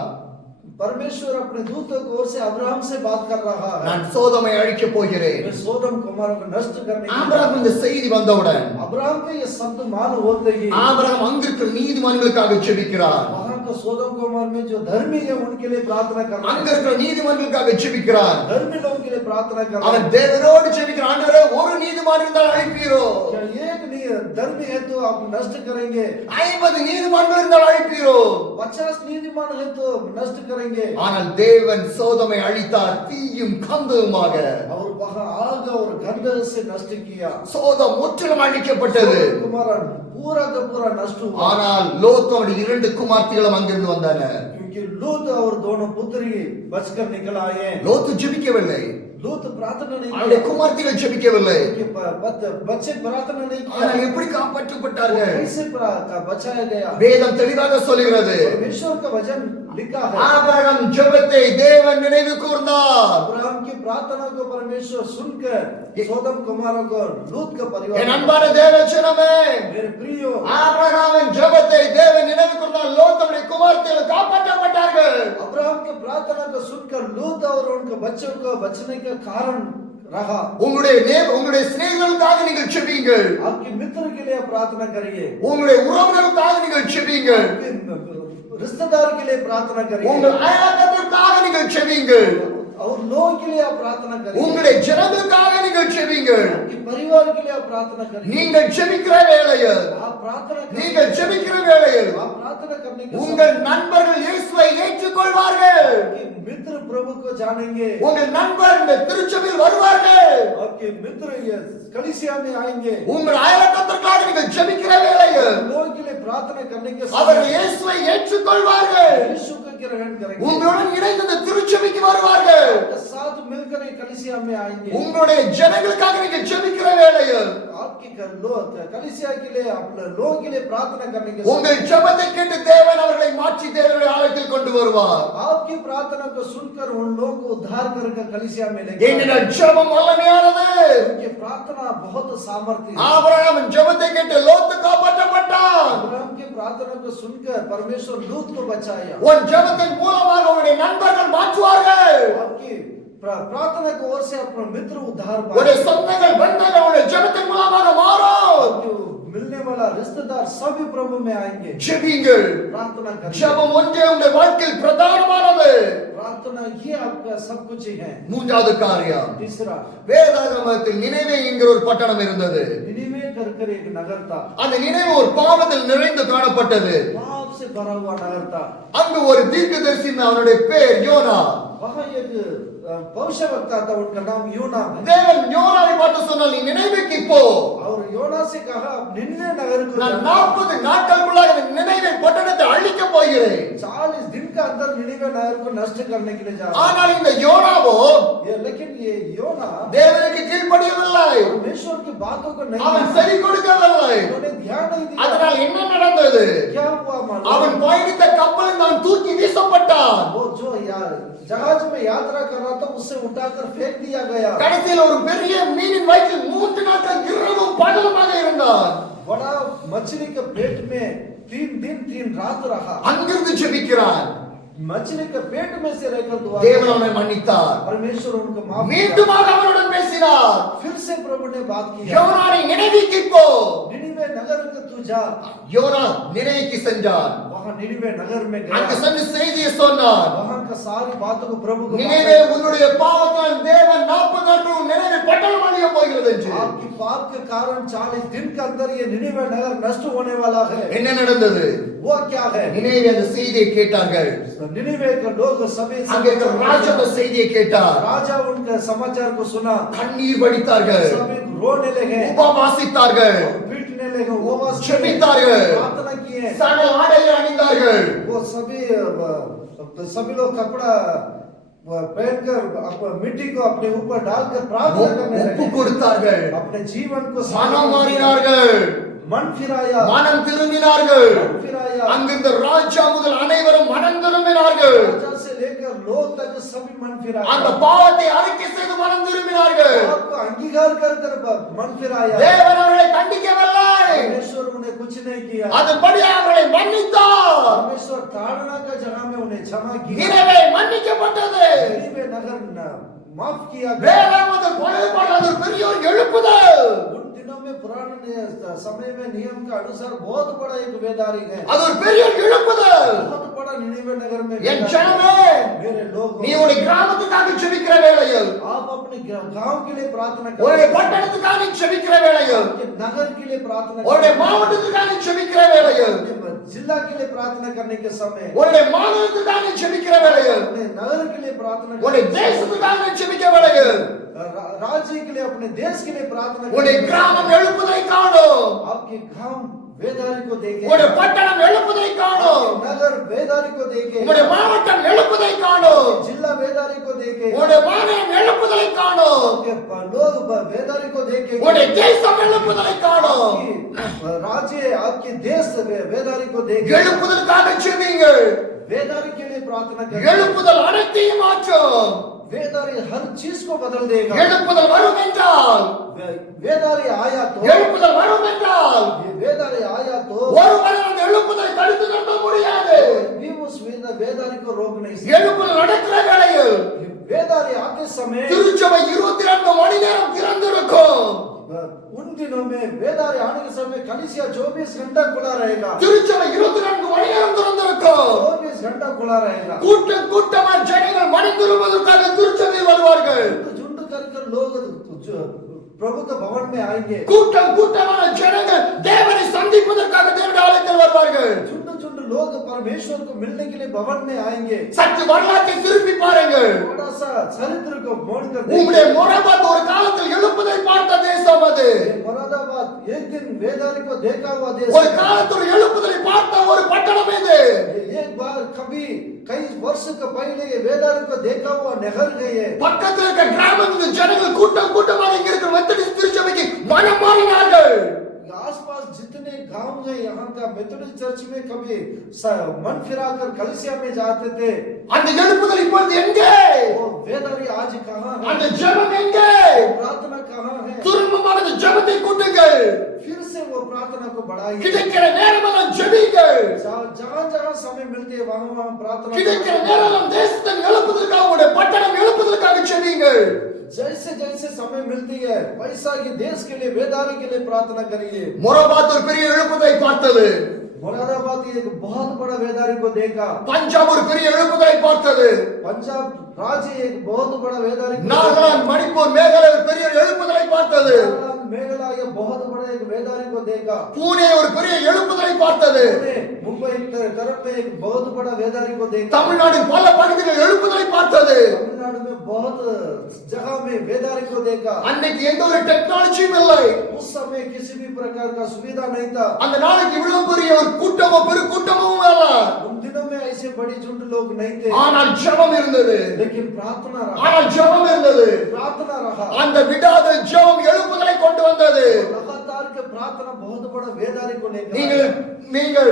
परमेश्वर अपने दूतों की ओर से अब्राहम से बात कर रहा है। நான் சோதோமை அழிக்கப் போகிறேன். मैं सोदम कुमारा को नष्ट करने के ஆபிரகாம் இந்த செய்தி வந்தவுடன் अब्राहम के ये शब्द मालूम होते ही ஆபிரகாம் அங்கிருக்கிற நீதிமான்களுக்காக ஜெபிக்கிறார். वहाँ का सोदम कुमार में जो धर्मी है उनके लिए प्रार्थना कर रहा அங்க है। இருக்கிற நீதிமான்களுக்காக ஜெபிக்கிறார். धर्मी लोगों के लिए प्रार्थना कर रहा அவன் है। தேவனோடு ஜெபிக்கிறான். ஆண்டவரே ஒரு நீதிமான் இருந்தால் அழைப்பீரோ? क्या एक नहीं धर्मी है तो आप नष्ट करेंगे? 50 நீதிமான்கள் இருந்தால் அழைப்பீரோ? 50 नीतिमान है तो नष्ट करेंगे? ஆனால் தேவன் சோதோமை அழித்தார், தீயும் கந்தவுமாக. और वहाँ आग और गंध से नष्ट किया। சோதோம் முற்றிலும் அழிக்கப்பட்டது. सोदम कुमारा पूरा का पूरा नष्ट हुआ। ஆனால் லோத்தோட 2 குமார்த்திகளும் அங்கிருந்து வந்தனர். क्योंकि लूत और दोनों पुत्री बचकर निकल आए। லோத்து ஜெபிக்கவில்லை. लूत प्रार्थना नहीं அவருடைய किया। குமார்த்திகள் ஜெபிக்கவில்லை. कि बच्चे प्रार्थना नहीं किया। ஆனால் எப்படி காப்பாற்றப்பட்டார்கள்? कैसे बचाया गया? வேதம் தெளிவாக சொல்கிறது. परमेश्वर का वचन लिखा है। ஆபிரகாம் ஜெபத்தை தேவன் நினைவு கூர்ந்தார். अब्राहम की प्रार्थना को परमेश्वर सुनकर सोदम कुमारों को लूत का परिवार என் அன்பான தேவஜனமே, मेरे प्रियो ஆபிரகாமின் ஜெபத்தை தேவன் நினைவு கூர்ந்தார். லோத்துடைய குமார்த்திகள் காப்பாற்றப்பட்டார்கள். अब्राहम की प्रार्थना को सुनकर लूत और उनके बच्चों को बचने का कारण रहा। உங்களுடைய சிநேகிதர்களுக்காக நீங்கள் ஜெபியுங்கள். आपके मित्र के लिए प्रार्थना करिए। உங்களுடைய உறவினர்களுக்காக நீங்கள் ஜெபியுங்கள். आपके रिश्तेदार के लिए प्रार्थना करिए। உங்கள் அயலகத்திற்காக நீங்கள் ஜெபியுங்கள். और लोगों के लिए आप प्रार्थना करेंगे, உங்களுடைய ஜனங்களுக்காக நீங்கள் ஜெபிங்கள். आपके परिवार के लिए आप प्रार्थना करेंगे, நீங்கள் ஜெபிக்கிற வேளையில், आप प्रार्थना நீங்கள் ஜெபிக்கிற வேளையில் आप प्रार्थना करने के உங்கள் நண்பர்கள் இயேசுவை ஏற்றுக்கொள்வார்கள். आपके मित्र प्रभु को जानेंगे, உங்கள் நண்பர் இந்த திருச்சபையில் வருவார்கள். आपके मित्र ये कलीसिया में आएंगे, உங்கள் அயலக்கத்திற்காக நீங்கள் ஜெபிக்கிற வேளையில் लोगों के लिए प्रार्थना करने के அவர்கள் இயேசுவை ஏற்றுக்கொள்வார்கள். यीशु को ग्रहण करेंगे, உங்களுடன் இணைந்து இந்த திருச்சபைக்கு வருவார்கள். आपके साथ मिलकर ये कलीसिया में आएंगे, உங்களுடைய ஜனங்களுக்காக நீங்கள் ஜெபிக்கிற வேளையில் आपके लोग कलीसिया के लिए आप लोगों के लिए प्रार्थना करने के உங்கள் ஜெபத்தை கேட்டு தேவன் அவர்களை மாற்றி தேவனுடைய ஆலயத்தில் கொண்டு வருவார். आपकी प्रार्थना को सुनकर उन लोगों को उद्धार करके कलीसिया में लेकर எங்கள் ஜெபம் வல்லமையானது. उनकी प्रार्थना बहुत सामर्थ्य है। ஆபிரகாம் ஜெபத்தை கேட்டு லோத்து காப்பாற்றப்பட்டான். अब्राहम की प्रार्थना को सुनकर परमेश्वर लूत को बचाया। உன் ஜெபத்தின் மூலமாக உன்னுடைய நண்பர்கள் மாற்றுவார்கள். आपकी प्रार्थना की ओर से अपना मित्र उद्धार உன்னுடைய சொந்தங்கள் பந்தங்கள் உன்னுடைய ஜெபத்தின் மூலமாக மாறும். जो मिलने वाला रिश्तेदार सभी प्रभु में आएंगे। ஜெபிங்கள். प्रार्थना करें, ஜெபம் ஒன்றே உங்களுடைய வாழ்க்கையில் பிரதானமானது. प्रार्थना ये आपका सब कुछ ही है। மூன்றாவது காரியம், तीसरा, வேதாகமத்தில் நினைவே என்கிற ஒரு பட்டணம் இருந்தது. निनिवे कर एक नगर था, அந்த நினைவு ஒரு பாவத்தில் நிறைந்து காணப்பட்டது. पाप से भरा हुआ नगर था। அங்கு ஒரு தீர்க்கதரிசி, அவனுடைய பேர் யோனா. वहाँ एक भविष्यवक्ता था, उनका नाम योना है। தேவன் யோனாவை பார்த்து சொன்னார், நீ நினைவுக்கு போ. और योना से कहा, अब निन्ने नगर को நான் जाना। 40 நாட்களுக்குள்ளாக இந்த நினைவை பட்டணத்தை அழிக்க போகிறேன். 40 दिन के अंदर निनिवे नगर को नष्ट करने के लिए जा रहा है। ஆனால் இந்த யோனாவோ लेकिन ये योना தேவனுக்கு கீழ்ப்படியவில்லை. परमेश्वर की बातों को नहीं அவன் माना। செவி கொடுக்கவில்லை. उन्होंने ध्यान नहीं दिया। அதனால் என்ன நடந்தது? क्या हुआ मालूम? அவன் பயணித்த கப்பலில் தான் தூக்கி வீசப்பட்டான். वो जो जहाज में यात्रा कर रहा था, उससे उठाकर फेंक दिया गया। கடைசியில் ஒரு பெரிய மீனின் வயிற்றில் 3 நாட்கள் இரவும் பகலுமாக இருந்தான். बड़ा मछली के पेट में 3 दिन 3 रात रहा। அங்கிருந்து ஜெபிக்கிறான். मछली के पेट में से रहकर दुआ தேவன் அவனை மன்னித்தார். परमेश्वर उनको माफ किया। மீண்டுமாக அவனுடன் பேசினார். फिर से प्रभु ने बात की, யோனாவை நினைவுக்கு போ. निनिवे नगर को तू जा। யோனா நினைவுக்கு சென்றான். वहां निनिवे नगर में அங்கு गया। சென்று செய்தியை சொன்னான். वहां का सारी बातों को प्रभु को நினைவே உன்னுடைய பாவத்தால் தேவன் 40 நாட்கள் நினைவை பட்டணம் அழிய போகிறது என்று. आपकी पाप के कारण 40 दिन के अंदर ये निनिवे नगर नष्ट होने वाला है। என்ன நடந்தது? वो क्या है? நினைவே அந்த செய்தியை கேட்டார்கள். निनिवे के लोग सभी அங்கே இருக்கிற ராஜா அந்த செய்தியை கேட்டார். राजा उनके समाचार को सुना, கண்ணீர் வடித்தார்கள். सभी रोने लगे, உபவாசித்தார்கள். पीटने लगे, उपवास किए, ஜெபித்தார்கள். प्रार्थना किए। சகல ஆடையை அணிந்தார்கள். वो सभी लोग कपड़ा पहनकर मिट्टी को अपने ऊपर डालकर प्रार्थना करने ஒப்பு लगे। கொடுத்தார்கள். अपने जीवन को மனம் மாறினார்கள். मन फिराया, மனம் திரும்பினார்கள். मन फिराया। அங்கிருந்த ராஜா முதல் அனைவரும் மனம் திரும்பினார்கள். राजा से लेकर लोग तक सभी मन அந்த फिराया। பாவத்தை அறிக்கை செய்து மனம் திரும்பினார்கள். आपको अंगीकार कर कर मन फिराया। தேவன் அவர்களை கண்டிக்கவில்லை. परमेश्वर उन्हें कुछ नहीं किया। அதுபடி அவர்களை மன்னித்தார். परमेश्वर ताड़ना का जगह में उन्हें क्षमा किया। நினைவே மன்னிக்கப்பட்டது. निनिवे नगर माफ किया गया। வேதாகமத்தில் கொலைபாடு பெரிய ஒரு எழுப்புதல். उन दिनों में पुराने समय में नियम के अनुसार बहुत बड़ा एक वेदारी है। அது ஒரு பெரிய ஒரு எழுப்புதல். बहुत बड़ा निनिवे नगर में என் वेदारी। ஜனமே, मेरे लोग, நீ உன்னுடைய கிராமத்துக்காக ஜெபிக்கிற வேளையில், आप अपने गांव के लिए प्रार्थना உன்னுடைய करें, பட்டணத்துக்காக நீ ஜெபிக்கிற வேளையில், आपके नगर के लिए प्रार्थना உன்னுடைய करें, மாவட்டத்துக்காக நீ ஜெபிக்கிற வேளையில், अपने जिला के लिए प्रार्थना करने के समय, உன்னுடைய மாநிலத்துக்காக நீ ஜெபிக்கிற வேளையில், अपने नगर के लिए प्रार्थना உன்னுடைய करें, தேசத்துக்காக நீ ஜெபிக்கிற வேளையில், राज्य के लिए, अपने देश के लिए प्रार्थना உன்னுடைய करें। கிராமம் எழுப்புதை காணும். आपके गांव वेदारी को देखे, உன்னுடைய பட்டணம் எழுப்புதை காணும். आपके नगर वेदारी को देखे, உன்னுடைய மாவட்டம் எழுப்புதை காணும். जिला वेदारी को देखे, உன்னுடைய மாநிலம் எழுப்புதலை காணும். आपके लोग वेदारी को देखे, உன்னுடைய தேசம் எழுப்புதலை காணும். आपकी राज्य, आपके देश वेदारी को देखे। எழுப்புதலுக்காக ஜெபியுங்கள். वेदारी के लिए प्रार्थना करें। எழுப்புதல் அனைத்தையும் மாற்றும். वेदारी हर चीज को बदल देगा। எழுப்புதல் वரும் என்றால், वेदारी आया तो, எழுப்புதல் वரும் என்றால் ये वेदारी आया तो ஒருவரை அந்த எழுப்புதலை தடுத்து நிறுத்த முடியாது. भी उस वेदारी को रोक नहीं सकते। எழுப்புதல் நடக்கிற வேளையில் वेदारी आते समय திருச்சபை 24 மணி நேரம் திறந்திருக்கும். उन दिनों में वेदारी आने के समय कलीसिया 24 घंटा खुला रहेगा। திருச்சபை 24 மணி நேரம் திறந்திருக்கும். 24 घंटा खुला रहेगा। கூட்டம் கூட்டமா ஜனங்கள் மனம் திரும்புவதற்காக திருச்சபை झुंड कर लोग प्रभु के भवन में आएंगे। கூட்டம் கூட்டமான ஜனங்கள் தேவனை சந்திப்பதற்காக தேவனுடைய ஆலயத்தில் வருவார்கள். झुंड झुंड लोग परमेश्वर को मिलने के लिए भवन में आएंगे। சற்று வரலாற்றை திருப்பி பாருங்கள். थोड़ा सा चरित्र को मोड़कर உம்முடைய மொராபாத் ஒரு காலத்தில் எழுப்புதலை பார்த்த தேசம் அது. मुरादाबाद एक दिन वेदारी को देखा हुआ देश। ஒரு காலத்தில் எழுப்புதலை பார்த்த ஒரு பட்டணம் இது. एक बार कभी कई वर्ष के पहले ये वेदारी को देखा हुआ नगर गए। பக்கத்தில் இருக்க கிராமத்தில் ஜனங்கள் கூட்டம் கூட்டமாக இங்க இருக்கிற மெத்தடிஸ்ட் திருச்சபைக்கு மனம் மாறினார்கள். आसपास जितने गांव हैं यहाँ का मेथोडिस्ट चर्च में कभी मन फिराकर कलीसिया में जाते थे। அந்த எழுப்புதல் இப்பொழுது எங்கே? वो वेदारी आज कहाँ है? அந்த ஜெபம் எங்கே? प्रार्थना कहाँ है? திரும்பமாக அந்த ஜெபத்தை கூட்டுங்கள். फिर से वो प्रार्थना को बढ़ाइए। கிடைக்கிற நேரமெல்லாம் ஜெபிங்கள். जहाँ जहाँ समय मिलते है वहाँ वहाँ प्रार्थना। கிடைக்கிற நேரமெல்லாம் தேசத்தின் எழுப்புதலுக்காக உங்களுடைய பட்டணம் எழுப்புதலுக்காக ஜெபிங்கள். जैसे जैसे समय मिलती है वैसा ही देश के लिए वेदारी के लिए प्रार्थना करिए। மொராபாத் ஒரு பெரிய எழுப்புதலை பார்த்தது. मुरादाबाद एक बहुत बड़ा वेदारी को देखा। பஞ்சாப் ஒரு பெரிய எழுப்புதலை பார்த்தது. पंजाब राज्य एक बहुत बड़ा वेदारी को நாகாலாந்து மணிப்பூர் மேகாலயா ஒரு பெரிய எழுப்புதலை பார்த்தது. मेघालय बहुत बड़ा एक वेदारी को देखा। பூனே ஒரு பெரிய எழுப்புதலை பார்த்தது. मुंबई तरफ में एक बहुत बड़ा वेदारी को देखा। தமிழ்நாடு பல பகுதிகளில் எழுப்புதலை பார்த்தது. तमिलनाडु में बहुत जगह में वेदारी को देखा। அன்னைக்கு எந்த ஒரு டெக்னாலஜியும் இல்லை. उस समय किसी भी प्रकार का सुविधा नहीं था। அந்த நாளைக்கு இவ்வளவு பெரிய ஒரு கூட்டமோ பெரு கூட்டமும் இல்ல. उन दिनों में ऐसे बड़ी झुंड लोग नहीं थे। ஆனால் ஜெபம் இருந்தது. लेकिन प्रार्थना रहा। ஆனால் ஜெபம் இருந்தது. प्रार्थना रहा। அந்த விடாத ஜெபம் எழுப்புதலை கொண்டு வந்தது. लगातार के प्रार्थना बहुत बड़ा वेदारी को लेकर நீங்கள் நீங்கள்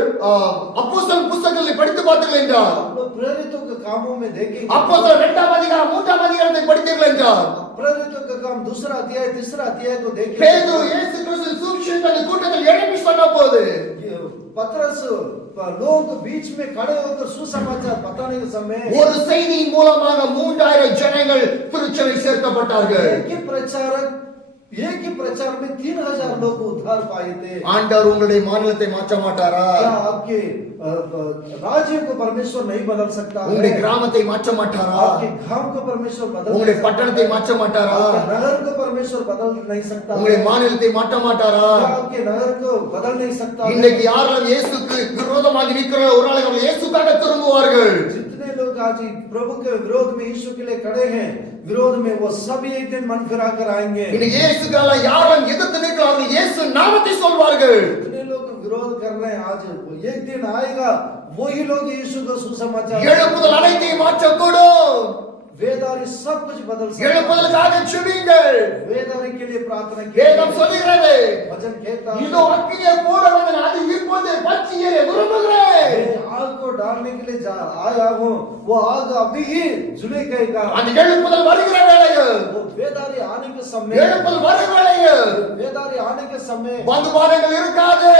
அப்போஸ்தலர் புத்தகங்களை படித்து பார்த்தீர்கள் என்றால் आप लोग प्रेरितों के कामों में देखेंगे। அப்போஸ்தலர் 2ஆம் அதிகாரம் 3ஆம் அதிகாரத்தை படித்தீர்கள் என்றால் प्रेरितों का काम 2 अध्याय 3 अध्याय को देखेंगे। பேதுரு இயேசு கிறிஸ்து சுவிசேஷத்தின் கூட்டத்தில் எழுப்பி சொன்னபோது पतरस लोगों के बीच में खड़े होकर सुसमाचार बताने के समय ஒரு செய்தியின் மூலமாக 3000 ஜனங்கள் திருச்சபை சேர்க்கப்பட்டார்கள். एक ही प्रचार में 3000 लोग उद्धार पाए थे। ஆண்டவர் உங்களுடைய மாநிலத்தை மாற்ற மாட்டாரா? क्या आपके राज्य को परमेश्वर नहीं बदल सकता? உங்களுடைய கிராமத்தை மாற்ற மாட்டாரா? आपके गांव को परमेश्वर बदल உங்களுடைய பட்டணத்தை மாற்ற மாட்டாரா? आपके नगर को परमेश्वर बदल नहीं सकता? உங்களுடைய மாநிலத்தை மாற்ற மாட்டாரா? क्या आपके नगर को बदल नहीं सकता? இன்னைக்கு யாரெல்லாம் இயேசுக்கு விரோதமாக நிற்கிறார்களோ ஒரு நாளைக்கு அவர்கள் இயேசுக்காக திரும்புவார்கள். जितने लोग आज प्रभु के विरोध में यीशु के लिए खड़े हैं, विरोध में वो सब एक दिन मन फिरा कर आएंगे। இன்னைக்கு இயேசுக்காக யாரெல்லாம் எதிர்த்து நிற்கிறார்கள் இயேசு நாமத்தை சொல்வார்கள். जितने लोग विरोध कर रहे हैं आज वो एक दिन आएगा वही लोग यीशु को सुसमाचार எழுப்புதல் அனைத்தையும் மாற்றக்கூடும். वेदारी सब कुछ बदल सकता है। எழுப்புதலுக்காக ஜெபியுங்கள். वेदारी के लिए प्रार्थना வேதம் சொல்கிறது वचन कहता இதோ அக்கினியை போட வந்து நான் அது இப்போது பற்றி எரிய விரும்புகிறேன். मैं आग को डालने के लिए आया हूँ, वो आग अभी ही झुलकेगा। அந்த எழுப்புதல் வருகிற வேளையில் वो वेदारी आने के समय எழுப்புதல் வருகிற வேளையில் वेदारी आने के समय பந்துபாரங்கள் இருக்காது.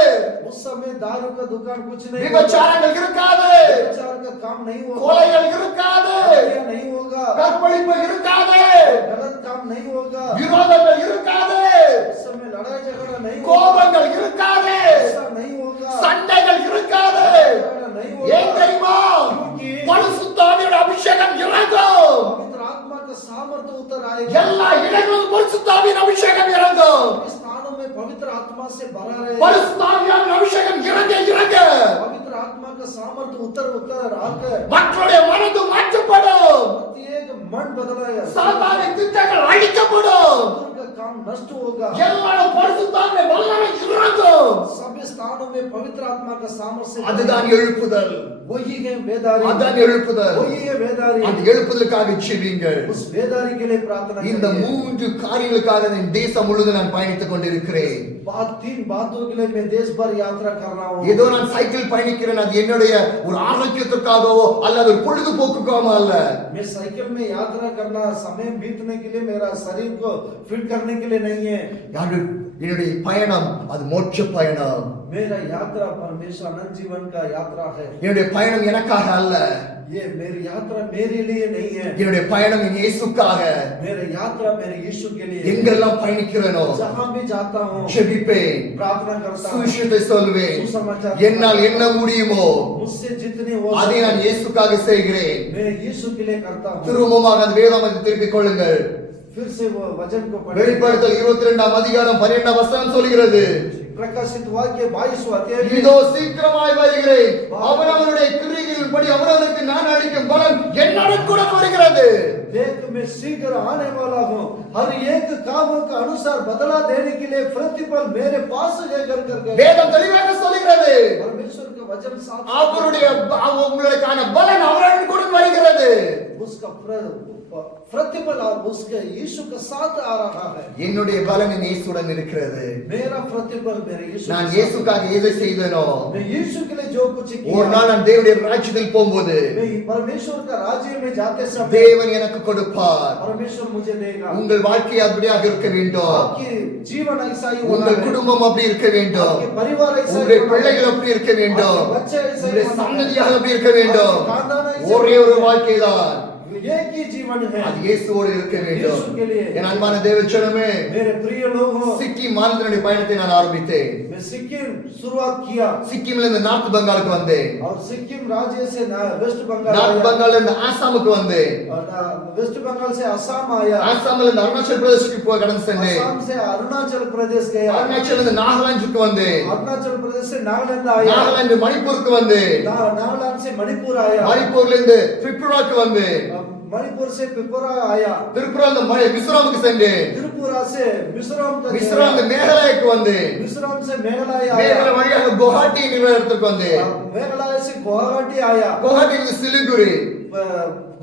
उस समय दारू का दुकान कुछ नहीं होगा, விபச்சாரங்கள் இருக்காது. व्यभिचार का काम नहीं होगा, கொலைகள் இருக்காது. हत्या नहीं होगा, கற்பழிப்பு இருக்காது. गलत काम नहीं होगा, விரோதங்கள் இருக்காது. उस समय लड़ाई झगड़ा नहीं होगा, கோபங்கள் இருக்காது. ऐसा नहीं होगा, சண்டைகள் இருக்காது. झगड़ा नहीं ஏன் होगा। தெரியுமா? क्योंकि பரிசுத்த ஆவியோட அபிஷேகம் இறங்கும். पवित्र आत्मा का सामर्थ्य उतर आएगा। எல்லா இடங்களிலும் பரிசுத்த ஆவியின் அபிஷேகம் இறங்கும். सभी स्थानों में पवित्र आत्मा से भरा रहे। பரிசுத்த ஆவியின் அபிஷேகம் இறங்க இறங்க पवित्र आत्मा का सामर्थ्य उतर उतर आकर மக்களுடைய மனது மாற்றப்படும். प्रत्येक मन बदलेगा, சாத்தானின் திட்டங்கள் அழிக்கப்படும். शत्रु का काम नष्ट होगा। எல்லாரும் பரிசுத்த ஆவியின் வல்லமை இறங்கும். सभी स्थानों में पवित्र आत्मा का सामर्थ्य से அதுதான் எழுப்புதல். वही है वेदारी, அதான் எழுப்புதல். वही है वेदारी। அந்த எழுப்புதலுக்காக ஜெபியுங்கள். उस वेदारी के लिए प्रार्थना இந்த करिए। 3 காரியங்களுக்காக இந்த தேசம் முழுவதும் நான் பயணித்துக் கொண்டிருக்கிறேன். तीन बातों के लिए मैं देश भर यात्रा कर रहा हूँ। ஏதோ நான் சைக்கிள் பயணிக்கிறேன் அது என்னுடைய ஒரு ஆரோக்கியத்துக்காகவோ அல்லது ஒரு பொழுதுபோக்குக்காகவோ அல்ல. मैं साइकिल में यात्रा करना समय बीतने के लिए, मेरा शरीर को फिट करने के लिए नहीं है। என்னுடைய பயணம் அது மோட்ச பயணம். मेरा यात्रा परमेश्वर अनंत जीवन का यात्रा है। என்னுடைய பயணம் எனக்காக அல்ல. ये मेरी यात्रा मेरे लिए नहीं है, என்னுடைய பயணம் என் இயேசுக்காக. मेरा यात्रा मेरे यीशु के लिए। எங்கெல்லாம் பயணிக்கிறேனோ जहाँ भी जाता हूँ ஜெபிப்பேன், प्रार्थना करता हूँ, சுவிசேஷத்தை சொல்வேன். सुसमाचार என்னால் என்ன முடியுமோ मुझसे जितनी हो அதை நான் இயேசுக்காக செய்கிறேன். मैं यीशु के लिए करता हूँ। திரும்பமாக அந்த வேதாகமத்தை திருப்பிக் கொள்ளுங்கள். फिर से वो वचन को पढ़े। வெளிப்படுத்தல் 22ஆம் அதிகாரம் 12ஆம் வசனம் சொல்கிறது, प्रकाशित वाक्य 22वां अध्याय में, இதோ சீக்கிரமாய் வருகிறேன், அவனவனுடைய கிரியைகளின்படி அவனவனுக்கு நான் அளிக்கும் பலன் என்னுடன் கூட வருகிறது. देख मैं शीघ्र आने वाला हूँ, हर एक कामों के अनुसार बदला देने के लिए प्रतिफल मेरे पास है करके வேதம் தெளிவாக சொல்கிறது, परमेश्वर का वचन साफ அவருடைய உங்களுக்கான பலன் அவருடன் கூட வருகிறது. उसका प्रतिफल उसके यीशु के साथ आ रहा है। என்னுடைய பலன் இயேசுடன் இருக்கிறது. मेरा प्रतिफल मेरे यीशु, நான் இயேசுக்காக எதை செய்தேனோ, मैं यीशु के लिए जो कुछ किया, ஒரு நாள் நான் தேவனுடைய ராஜ்யத்தில் போகும்போது मैं परमेश्वर का राज्य में जाते समय தேவன் எனக்கு கொடுப்பார். परमेश्वर मुझे देगा। உங்கள் வாழ்க்கை அப்படியாக இருக்க வேண்டும், आपकी जीवन ऐसा ही होना உங்கள் है, குடும்பம் அப்படி இருக்க வேண்டும், आपके परिवार ऐसा ही உங்களுடைய होना है, பிள்ளைகள் அப்படி இருக்க வேண்டும், आपके बच्चे ऐसे ही உங்களுடைய होना है, சந்ததியாக அப்படி இருக்க வேண்டும். आपके खानदान ऐसे ஒரே ஒரு होना है। வாழ்க்கைதான், एक ही जीवन है, அது இயேசுவோடு இருக்க வேண்டும். यीशु के लिए। என் அன்பான தேவச்சனமே, मेरे प्रिय लोगों, சிக்கிம் மாநிலத்தினுடைய பயணத்தை நான் ஆரம்பித்தேன். मैं सिक्किम शुरुआत किया சிக்கிம்ல இருந்து நார்த் பெங்காலுக்கு வந்தேன், और सिक्किम राज्य से वेस्ट बंगाल நார்த் आया, பெங்கால்ல இருந்து ஆசாமுக்கு வந்தேன், और वेस्ट बंगाल से असम आया, ஆசாம்ல இருந்து அருணாச்சல் பிரதேசுக்கு போய் கடந்து சென்றேன், असम से अरुणाचल प्रदेश गया, அருணாச்சல் இருந்து நாகாலாந்துக்கு வந்தேன், अरुणाचल प्रदेश से नागालैंड आया, நாகாலாந்து மணிப்பூருக்கு வந்தேன், नागालैंड से मणिपुर आया, மணிப்பூர்ல இருந்து திரிபுராக்கு வந்தேன், मणिपुर से त्रिपुरा आया, திரிபுரா மிசோரமுக்கு சென்றேன், त्रिपुरा से मिजोरम तक மிசோரம் மேகாலயாக்கு வந்தேன், मिजोरम से मेघालय மேகாலய आया, வழியாக குவஹாட்டி இடத்துக்கு வந்தேன், मेघालय से गुवाहाटी आया, குவஹாட்டியிலிருந்து சிலிகுரி,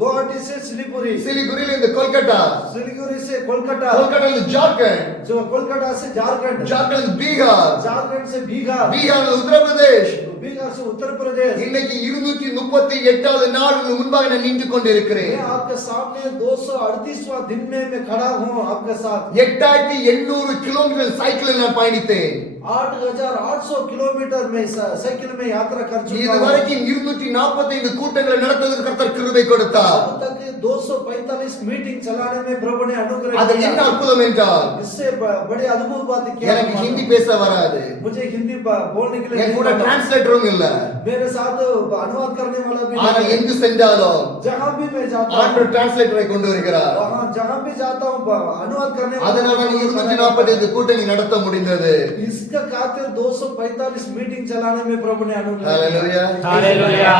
गुवाहाटी से सिलीगुड़ी, சிலிகுரியில இருந்து கொல்கட்டா, सिलीगुड़ी से कोलकाता, கொல்கட்டால இருந்து ஜார்க்கண்ட், जो कोलकाता से झारखंड, ஜார்க்கண்ட் இருந்து பீகார், झारखंड से बिहार, பீகார்ல இருந்து உத்தரப்பிரதேஷ். बिहार से उत्तर प्रदेश। இன்னைக்கு 238வது நாள் உங்கள் முன்பாக நான் நின்று கொண்டிருக்கிறேன். मैं आपके सामने 238वां दिन में मैं खड़ा हूँ आपके साथ। 8800 கிலோமீட்டர் சைக்கிளில் நான் பயணித்தேன். 8800 किलोमीटर में साइकिल में यात्रा कर चुका हूँ। இதுவரைக்கும் 245 கூட்டங்களை நடத்துவதற்கு கர்த்தர் கிருபை கொடுத்தார். अब तक 245 मीटिंग चलाने में प्रभु ने अनुग्रह அது किया। என்ன அற்புதம் என்றால், इससे बड़े अद्भुत बात क्या எனக்கு है? ஹிந்தி பேச வராது, मुझे हिंदी बोलने के लिए என் नहीं கூட आता। டிரான்ஸ்லேட்டரும் இல்ல. मेरे साथ अनुवाद करने वाला भी ஆனால் नहीं है। எங்கு சென்றாலும் जहाँ भी मैं जाता हूँ, ஆண்டவர் டிரான்ஸ்லேட்டரை கொண்டு வருகிறார். वहाँ जहाँ भी जाता हूँ अनुवाद करने அதனால நான் 245 கூட்டங்களை நடத்த முடிந்தது. इसका खातिर 245 मीटिंग चलाने में प्रभु ने अनुग्रह ஹalleluya. ஹalleluya.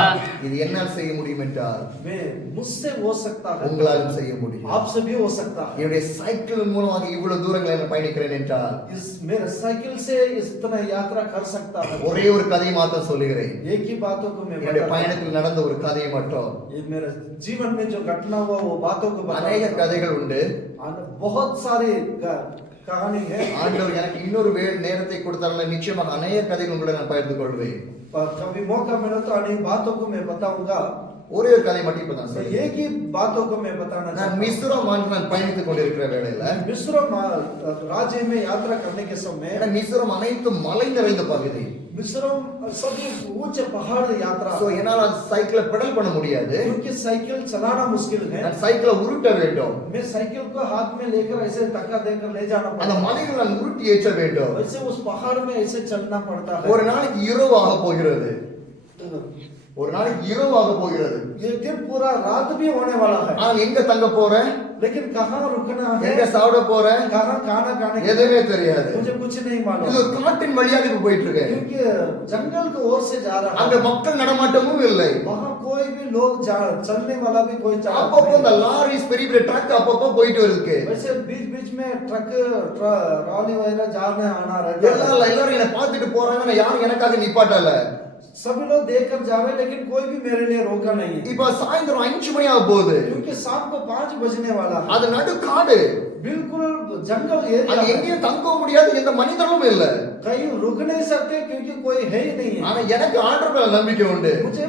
இது என்னால் செய்ய முடியும் என்றால் मैं मुझसे हो सकता है, உங்களாலும் செய்ய முடியும். आपसे भी हो सकता है। என்னுடைய சைக்கிள் மூலமாக இவ்வளவு தூரங்களை நான் பயணிக்கிறேன் என்றால் इस मेरे साइकिल से इतना यात्रा कर सकता है। ஒரே ஒரு கதையை மாத்திரம் சொல்லுகிறேன். एक ही बातों को मैं என்னுடைய बताता हूँ। பயணத்தில் நடந்த ஒரு கதையை மட்டும். ये मेरे जीवन में जो घटना हुआ वो बातों को அநேக बताता हूँ। கதைகள் உண்டு. बहुत सारी कहानी है। ஆண்டவர் எனக்கு இன்னொரு நேரத்தை கொடுத்தாலும் நிச்சயமாக அநேக கதைகள் உங்களை நான் பகிர்ந்து கொள்வேன். कभी मौका मिला तो अनेक बातों को मैं बताऊंगा। ஒரே ஒரு கதை மட்டும் இப்ப நான் சொல்றேன். एक ही बातों को मैं बताना நான் चाहता हूँ। மிஸ்ரம் மாநிலம் நான் பயணித்துக் கொண்டிருக்கிற வேளையில मिस्रोम राज्य में यात्रा करने के समय ஏன்னா மிஸ்ரம் அனைத்து மலை நிறைந்த பகுதி. मिस्रोम सभी ऊंचे पहाड़ यात्रा, சோ என்னால அந்த சைக்கிளை பெடல் பண்ண முடியாது. क्योंकि साइकिल चलाना मुश्किल है। நான் சைக்கிளை உருட்ட வேண்டும். मैं साइकिल को हाथ में लेकर ऐसे धक्का देकर ले जाना அந்த पड़ता மலைகளை நான் உருட்டி ஏற்ற வேண்டும். है। वैसे उस पहाड़ में ऐसे चलना पड़ता ஒரு है। நாளைக்கு இரவு ஆக போகிறது. ஒரு நாளைக்கு இரவு ஆக போகிறது. ये दिन पूरा रात भी होने वाला है, நான் எங்க தங்க போறேன், लेकिन कहाँ रुकना எங்க है, சாப்பிட போறேன், कहाँ खाना खाने के எதுவுமே தெரியாது. मुझे कुछ नहीं இது मालूम, ஒரு காட்டின் வழியாக இப்ப போயிட்டு இருக்கேன். क्योंकि जंगल की ओर से जा रहा அங்க है। மக்கள் நடமாட்டமும் இல்லை. वहाँ कोई भी लोग चलने वाला भी कोई चला அப்பப்போ नहीं। இந்த லாரிஸ் பெரிய பெரிய ட்ரக் அப்பப்போ போயிட்டு வருது. वैसे बीच बीच में ट्रक ट्रॉली वगैरह जाने आना रहता है। எல்லாரும் என்ன பார்த்துட்டு போறாங்க, நான் யாரும் எனக்காக நிப்பாட்டல. सभी लोग देखकर जा रहे, लेकिन कोई भी मेरे लिए रोका नहीं है, இப்ப சாயந்தரம் 5 மணி ஆக போகுது. क्योंकि शाम को 5 बजने वाला है। அது நடு காடு. बिल्कुल जंगल அது एरिया है। எங்கேயும் தங்க முடியாது, எந்த மனிதர்களும் இல்ல. कहीं रुक नहीं सकते क्योंकि कोई है ही नहीं है। ஆனா எனக்கு ஆண்டவர் மேல நம்பிக்கை உண்டு. मुझे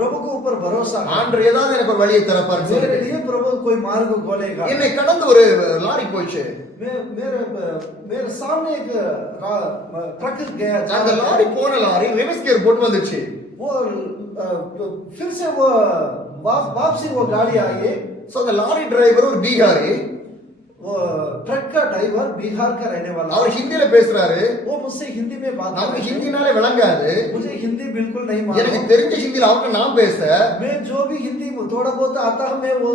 प्रभु के ऊपर भरोसा है। ஆண்டவர் ஏதாவது எனக்கு ஒரு வழியை தரப்பார்னு मेरे சொல்லி लिए प्रभु कोई मार्ग खोलेगा। என்னை கடந்து ஒரு லாரி போச்சு. मेरे सामने एक ट्रक गया, அந்த லாரி போன லாரி ரிவர்ஸ் கியர் போட்டு வந்துச்சு. वो फिर से वो वापसी वो गाड़ी आई। சோ அந்த லாரி டிரைவர் ஒரு பீகாரி. वो ट्रक का ड्राइवर बिहार का रहने वाला, அவர் ஹிந்தில பேசுறாரு. वो मुझसे हिंदी में बात நமக்கு करते हैं। ஹிந்தினாலே விளங்காது. मुझे हिंदी बिल्कुल नहीं எனக்கு मालूम। தெரிஞ்ச ஹிந்தில அவங்க நான் பேச मैं जो भी हिंदी थोड़ा बहुत आता है मैं वो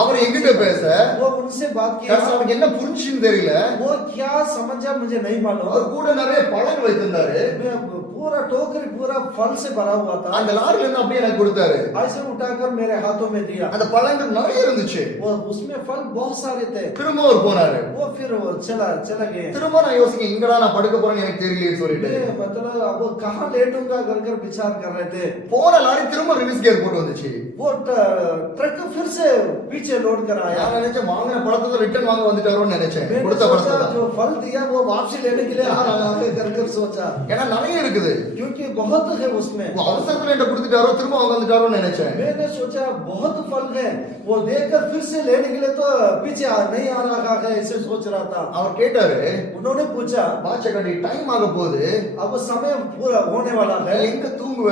அவர் எங்கிட்ட பேச वो उनसे बात किया கடைசில அவருக்கு என்ன புரிஞ்சுன்னு தெரியல. वो क्या समझा मुझे नहीं मालूम அவர் கூட நிறைய பழங்கள் வைத்திருந்தாரு. मैं पूरा टोकरी पूरा फल से भरा हुआ था அந்த லாரில இருந்து அப்படியே எனக்கு கொடுத்தாரு. ऐसे उठाकर मेरे हाथों में दिया அந்த பழங்கள் நிறைய இருந்துச்சு. वो उसमें फल बहुत सारे थे திரும்ப அவர் போனாரு. वो फिर वो चला गए திரும்ப நான் யோசிக்க எங்கடா நான் படுக்க போறேன்னு எனக்கு தெரியலையே சொல்லிட்டு मैं मतलब अब कहाँ लेटूंगा कर विचार कर रहे थे போன லாரி திரும்ப ரிலீஸ் கேர் போட்டு வந்துச்சு. वो ट्रक फिर से पीछे लौट कर आया நான் நினைச்சேன் வாங்கின பழத்தை ரிட்டர்ன் வாங்க வந்துட்டாரோன்னு நினைச்சேன். मैंने கொடுத்த सोचा பழத்தை जो फल दिया वो वापसी लेने के लिए आ रहा है कर सोचा ஏன்னா நிறைய இருக்குது. क्योंकि बहुत है उसमें அவசரத்துல என்கிட்ட கொடுத்துட்டாரோ திரும்ப அவங்க வந்துட்டாரோன்னு நினைச்சேன். मैंने सोचा बहुत फल है वो देखकर फिर से लेने के लिए तो पीछे नहीं आ रहा है ऐसे सोच रहा था அவர் கேட்டாரு, उन्होंने पूछा வாட்ச கட்டி டைம் ஆக போகுது, अब समय पूरा होने वाला நீ है எங்க தூங்குவ?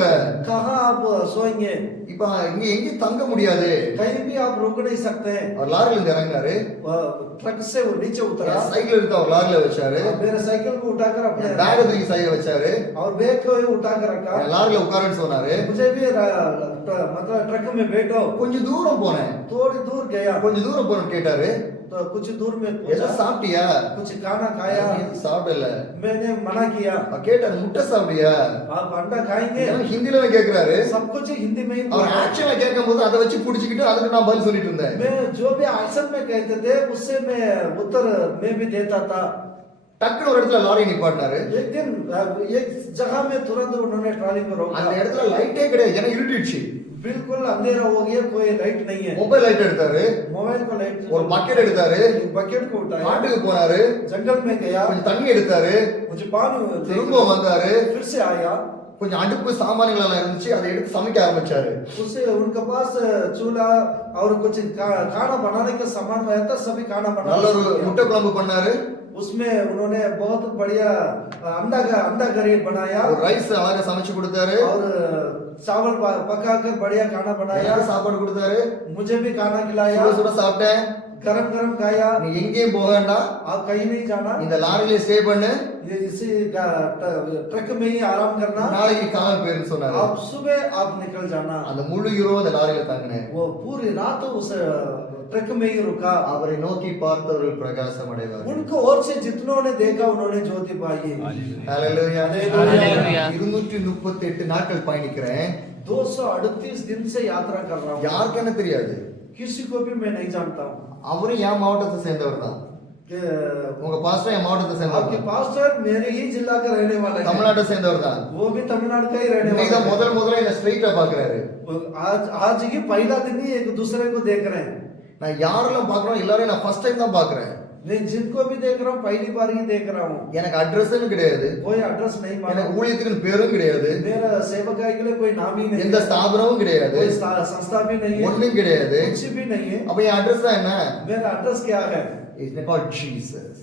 कहाँ आप सोएंगे இப்ப இங்க எங்கேயும் தங்க முடியாது. कहीं भी आप रुक नहीं सकते அவர் லாரில இருந்து இறங்கினாரு. ट्रक से वो नीचे उतरा சைக்கிள் எடுத்து அவர் லாரில வச்சாரு. मेरे साइकिल को उठाकर अपने பேக தூக்கி சைய வச்சாரு. और बैग को उठाकर रखा லாரில உட்காருன்னு சொன்னாரு. मुझे भी मतलब ट्रक में बैठो கொஞ்சம் தூரம் போனேன். थोड़ी दूर गया கொஞ்சம் தூரம் போறேன்னு கேட்டாரு. तो कुछ दूर में ஏதோ पहुंचा சாப்பிட்டியா? कुछ खाना खाया சாப்பிடல. मैंने मना किया அவர் கேட்டாரு, முட்டை சாப்பிட்டியா? आप अंडा खाएंगे ஏன்னா ஹிந்தில கேக்குறாரு. सब कुछ हिंदी में ही அவர் बोला। ஆக்சுவலா கேட்கும்போது அதை வச்சு புடிச்சுக்கிட்டு அதுக்கு நான் பதில் சொல்லிட்டு இருந்தேன். मैं जो भी एक्शन में कहते थे उससे मैं उत्तर में भी देता था டக்குனு ஒரு இடத்துல லாரி நிப்பாட்டினாரு. एक दिन एक जगह में तुरंत उन्होंने ट्रॉली को रोका அந்த இடத்துல லைட்டே கிடையாது, ஏன்னா இருட்டிடுச்சு. बिल्कुल अंधेरा हो गया कोई लाइट नहीं है மொபைல் லைட் எடுத்தாரு. मोबाइल को लाइट ஒரு பக்கெட் எடுத்தாரு. बकेट को उठाया காட்டுக்கு போனாரு. जंगल में गया கொஞ்சம் தண்ணி எடுத்தாரு. मुझे पानी திரும்ப வந்தாரு. फिर से आया கொஞ்சம் அடுப்பு சாமான்கள் எல்லாம் இருந்துச்சு, அதை எடுத்து சமைக்க ஆரம்பிச்சாரு. उससे उनके पास चूल्हा और कुछ खाना बनाने का सामान रहता था सभी खाना நல்ல ஒரு बनाना முட்டை குழம்பு பண்ணாரு. उसमें उन्होंने बहुत बढ़िया अंडा करी बनाया ஒரு ரைஸ் அழகா சமைச்சு கொடுத்தாரு. और चावल पकाकर बढ़िया खाना बनाया எல்லாரும் சாப்பாடு கொடுத்தாரு. मुझे भी खाना खिलाया சுட சுட சாப்பிட்டேன். गरम गरम खाया நீ எங்கேயும் போக வேண்டாம், आप कहीं नहीं जाना இந்த லாரியில ஸ்டே பண்ணு, ये इसी ट्रक में ही आराम करना நாளைக்கு காலம் போயிருன்னு சொன்னாரு. आप सुबह आप निकल जाना அந்த முழு இரவு அந்த லாரியில தங்கினேன். वो पूरी रात उस ट्रक में ही रुका அவரை நோக்கி பார்த்தவர்கள் பிரகாசம் அடைவார்கள். उनको और से जितनों ने देखा उन्होंने ज्योति पाई ஹalleluya. हालेलुया 238 நாட்கள் பயணிக்கிறேன். 238 दिन से यात्रा कर रहा हूँ யாருக்கு என்ன தெரியாது, किसी को भी मैं नहीं जानता हूँ அவரும் என் மாவட்டத்தை சேர்ந்தவர் தான். कि உங்க பாஸ்டர் என் மாவட்டத்தை சேர்ந்தவர் आपके தான். पास्टर मेरे ही जिला के रहने वाले हैं தமிழ்நாட்டை சேர்ந்தவர் தான். वो भी तमिलनाडु का ही रहने वाले இன்னைக்கு தான் हैं முதல்ல என்ன ஸ்ட்ரைட்டா பாக்குறாரு. आज ही पहला दिन ही एक दूसरे को देख रहे हैं நான் யாரெல்லாம் பாக்குறோம் எல்லாரையும் நான் ஃபர்ஸ்ட் டைம் தான் பாக்குறேன். मैं जिनको भी देख रहा हूँ पहली बार ही देख रहा हूँ எனக்கு அட்ரஸ்ன்னு கிடையாது, कोई एड्रेस नहीं मालूम எனக்கு ஊழியத்துக்கு பேரும் கிடையாது, मेरा सेवकाई के लिए कोई नाम ही नहीं எந்த है ஸ்தாபனமும் கிடையாது, कोई संस्था भी नहीं है ஒண்ணும் கிடையாது. कुछ भी नहीं है அப்ப என் அட்ரஸ் தான் என்ன? मेरा एड्रेस क्या है It's called Jesus.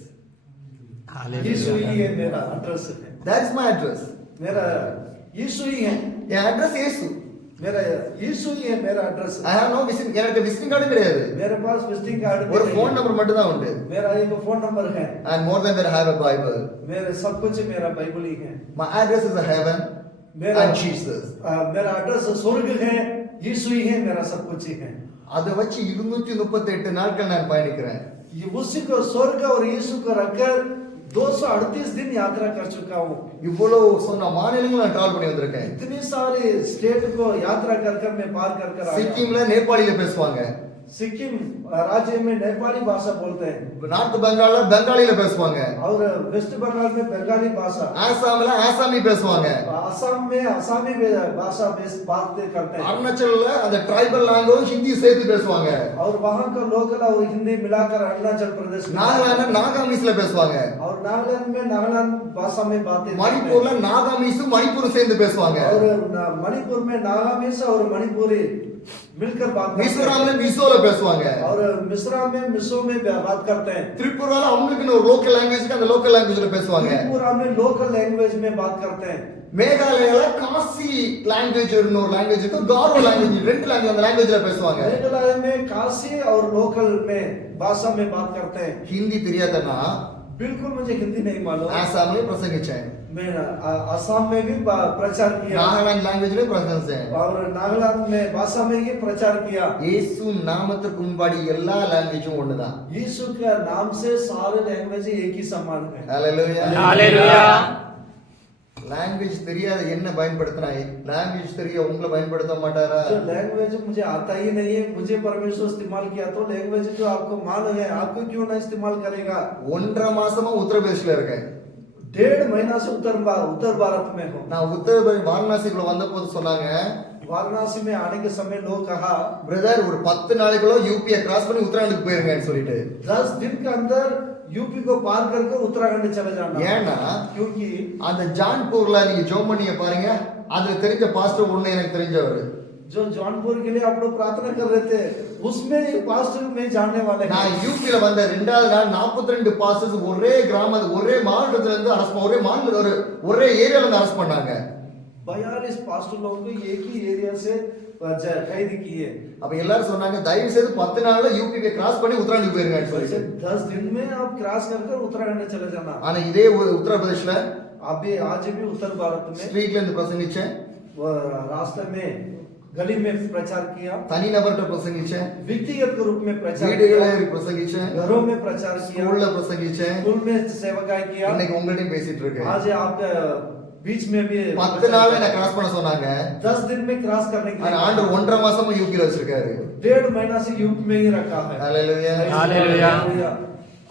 यीशु ही है मेरा address That is my address. मेरा यीशु ही है என் அட்ரஸ் இயேசு. मेरा यीशु ही है मेरा address I have no visit, எனக்கு விசிட்டிங் கார்டு கிடையாது. मेरे पास विजिटिंग कार्ड भी ஒரு नहीं ஃபோன் है। நம்பர் மட்டும் தான் உண்டு. मेरा एक फोन नंबर है And more than that I have a Bible. मेरे सब कुछ मेरा बाइबल ही है My address is a heaven मेरा and Jesus. मेरा एड्रेस स्वर्ग है यीशु ही है मेरा सब कुछ ही है அதை வச்சு 238 நாட்கள் நான் பயணிக்கிறேன். ये उसी को स्वर्ग और यीशु को रखकर 238 दिन यात्रा कर चुका हूँ இவ்வளவு சொன்ன மாநிலங்கள் நான் டிராவல் பண்ணி வந்திருக்கேன். इतनी सारी स्टेट को यात्रा कर कर मैं पार कर कर आया சிக்கிம்ல நேபாளில பேசுவாங்க, सिक्किम राज्य में नेपाली भाषा बोलते हैं நார்த் பெங்கால்ல பெங்காலில பேசுவாங்க, और वेस्ट बंगाल में बंगाली भाषा ஆசாம்ல ஆசாமி பேசுவாங்க, असम में असमी भाषा बात करते हैं அருணாச்சல்ல அந்த ட்ரைபல் லாங்குவேஜ் ஹிந்தி சேர்த்து பேசுவாங்க, और वहाँ का लोकल और हिंदी मिलाकर अरुणाचल प्रदेश में நாகாலாந்து நாகாமீஸ்ல பேசுவாங்க, और नागालैंड में नागालैंड भाषा में बातें करते हैं। மணிப்பூர்ல நாகாமீஸும் மணிப்பூரும் சேர்ந்து பேசுவாங்க, और मणिपुर में नागामीस और मणिपुरी मिलकर बात करते हैं மிசோரம்ல மிசோல பேசுவாங்க, और मिजोरम में मिसो में बात करते हैं திரிபுரால அவங்களுக்கு ஒரு லோக்கல் லாங்குவேஜ் அந்த லோக்கல் லாங்குவேஜ்ல பேசுவாங்க, त्रिपुरा में लोकल लैंग्वेज में बात करते हैं மேகாலயால காசி லாங்குவேஜ் ஒரு லாங்குவேஜ் இருக்கு, காரோ லாங்குவேஜ் ரெண்டு லாங்குவேஜ் அந்த லாங்குவேஜ்ல பேசுவாங்க. मेघालय में काशी और लोकल में भाषा में बात करते हैं ஹிந்தி தெரியாதனா बिल्कुल मुझे हिंदी नहीं मालूम। ஆசாம்லயே பிரசங்கிச்சேன், मैं असम में भी प्रचार किया நாகாலாந்து லாங்குவேஜ்லயே பிரசங்கிச்சேன். और नागालैंड में भाषा में ही प्रचार किया। இயேசு நாமத்துக்கு முன்பாடி எல்லா லாங்குவேஜும் ஒண்ணுதான். यीशु के नाम से सारे लैंग्वेज एक ही समान है। ஹalleluya. हालेलुया। லாங்குவேஜ் தெரியாத என்ன பயன்படுத்தினாய், லாங்குவேஜ் தெரிய உங்களை பயன்படுத்த மாட்டாரா? जो लैंग्वेज मुझे आता ही नहीं है, मुझे परमेश्वर इस्तेमाल किया, तो लैंग्वेज जो आपको मालूम है, आपको क्यों ना इस्तेमाल करेगा। 1.5 மாசமா உத்தரப்பிரதேஷ்ல இருக்கேன். 1.5 महीना से उत्तर भारत में हूँ। நான் உத்தரப்பிரதேஷ் வாரணாசிக்குள்ள வந்த போது சொன்னாங்க, वाराणसी में आने के समय लोग कहा, பிரதர் ஒரு 10 நாளைக்குள்ள யூபியை கிராஸ் பண்ணி உத்தராகண்டுக்கு போயிருங்கன்னு சொல்லிட்டு. 10 दिन के अंदर यूपी को पार करके उत्तराखंड चले जाना। ஏன்னா क्योंकि அந்த ஜான்பூர்ல நீங்க ஜோமனிய பாருங்க, அதுல தெரிஞ்ச பாஸ்டர் ஒண்ணு எனக்கு தெரிஞ்சவர். जो जौनपुर के लिए आप लोग प्रार्थना कर रहे थे, उसमें एक पास्टर में जानने वाले हैं। நான் யூபில வந்த 2வது நாள் 42 பாஸ்டர்ஸ் ஒரே கிராமத்துல ஒரே மாவட்டத்துல இருந்து அரஸ்ட் ஒரே மாநில ஒரே ஏரியால இருந்து அரஸ்ட் பண்ணாங்க. 42 पास्टर लोगों को एक ही एरिया से कैद किए। அப்ப எல்லாரும் சொன்னாங்க, தயவு செய்து 10 நாள்ல யூபியை கிராஸ் பண்ணி உத்தராகண்டுக்கு போயிருங்கன்னு वैसे சொல்லிட்டு. 10 दिन में आप क्रॉस करके उत्तराखंड चले जाना। ஆனா இதே உத்தரப்பிரதேஷ்ல अभी आज भी उत्तर भारत में ஸ்ட்ரீட்ல இருந்து பிரசங்கிச்சேன், रास्ते में गली में प्रचार किया, தனிநபர்கிட்ட பிரசங்கிச்சேன், व्यक्तिगत रूप में प्रचार வீடுகள किया, பிரசங்கிச்சேன், घरों में प्रचार किया, ஸ்கூல்ல பிரசங்கிச்சேன், स्कूल में सेवकाई किया। இன்னைக்கு உங்கள்கிட்டயும் பேசிட்டு இருக்கேன். आज आपके बीच में भी 10 நாள் என்ன கிராஸ் பண்ண சொன்னாங்க, 10 दिन में क्रॉस करने के ஆனா लिए ஆண்டவர் 1.5 மாசமா யூபில வச்சிருக்காரு. 1.5 महीना से यूपी में ही रखा है। ஹalleluya. हालेलुया।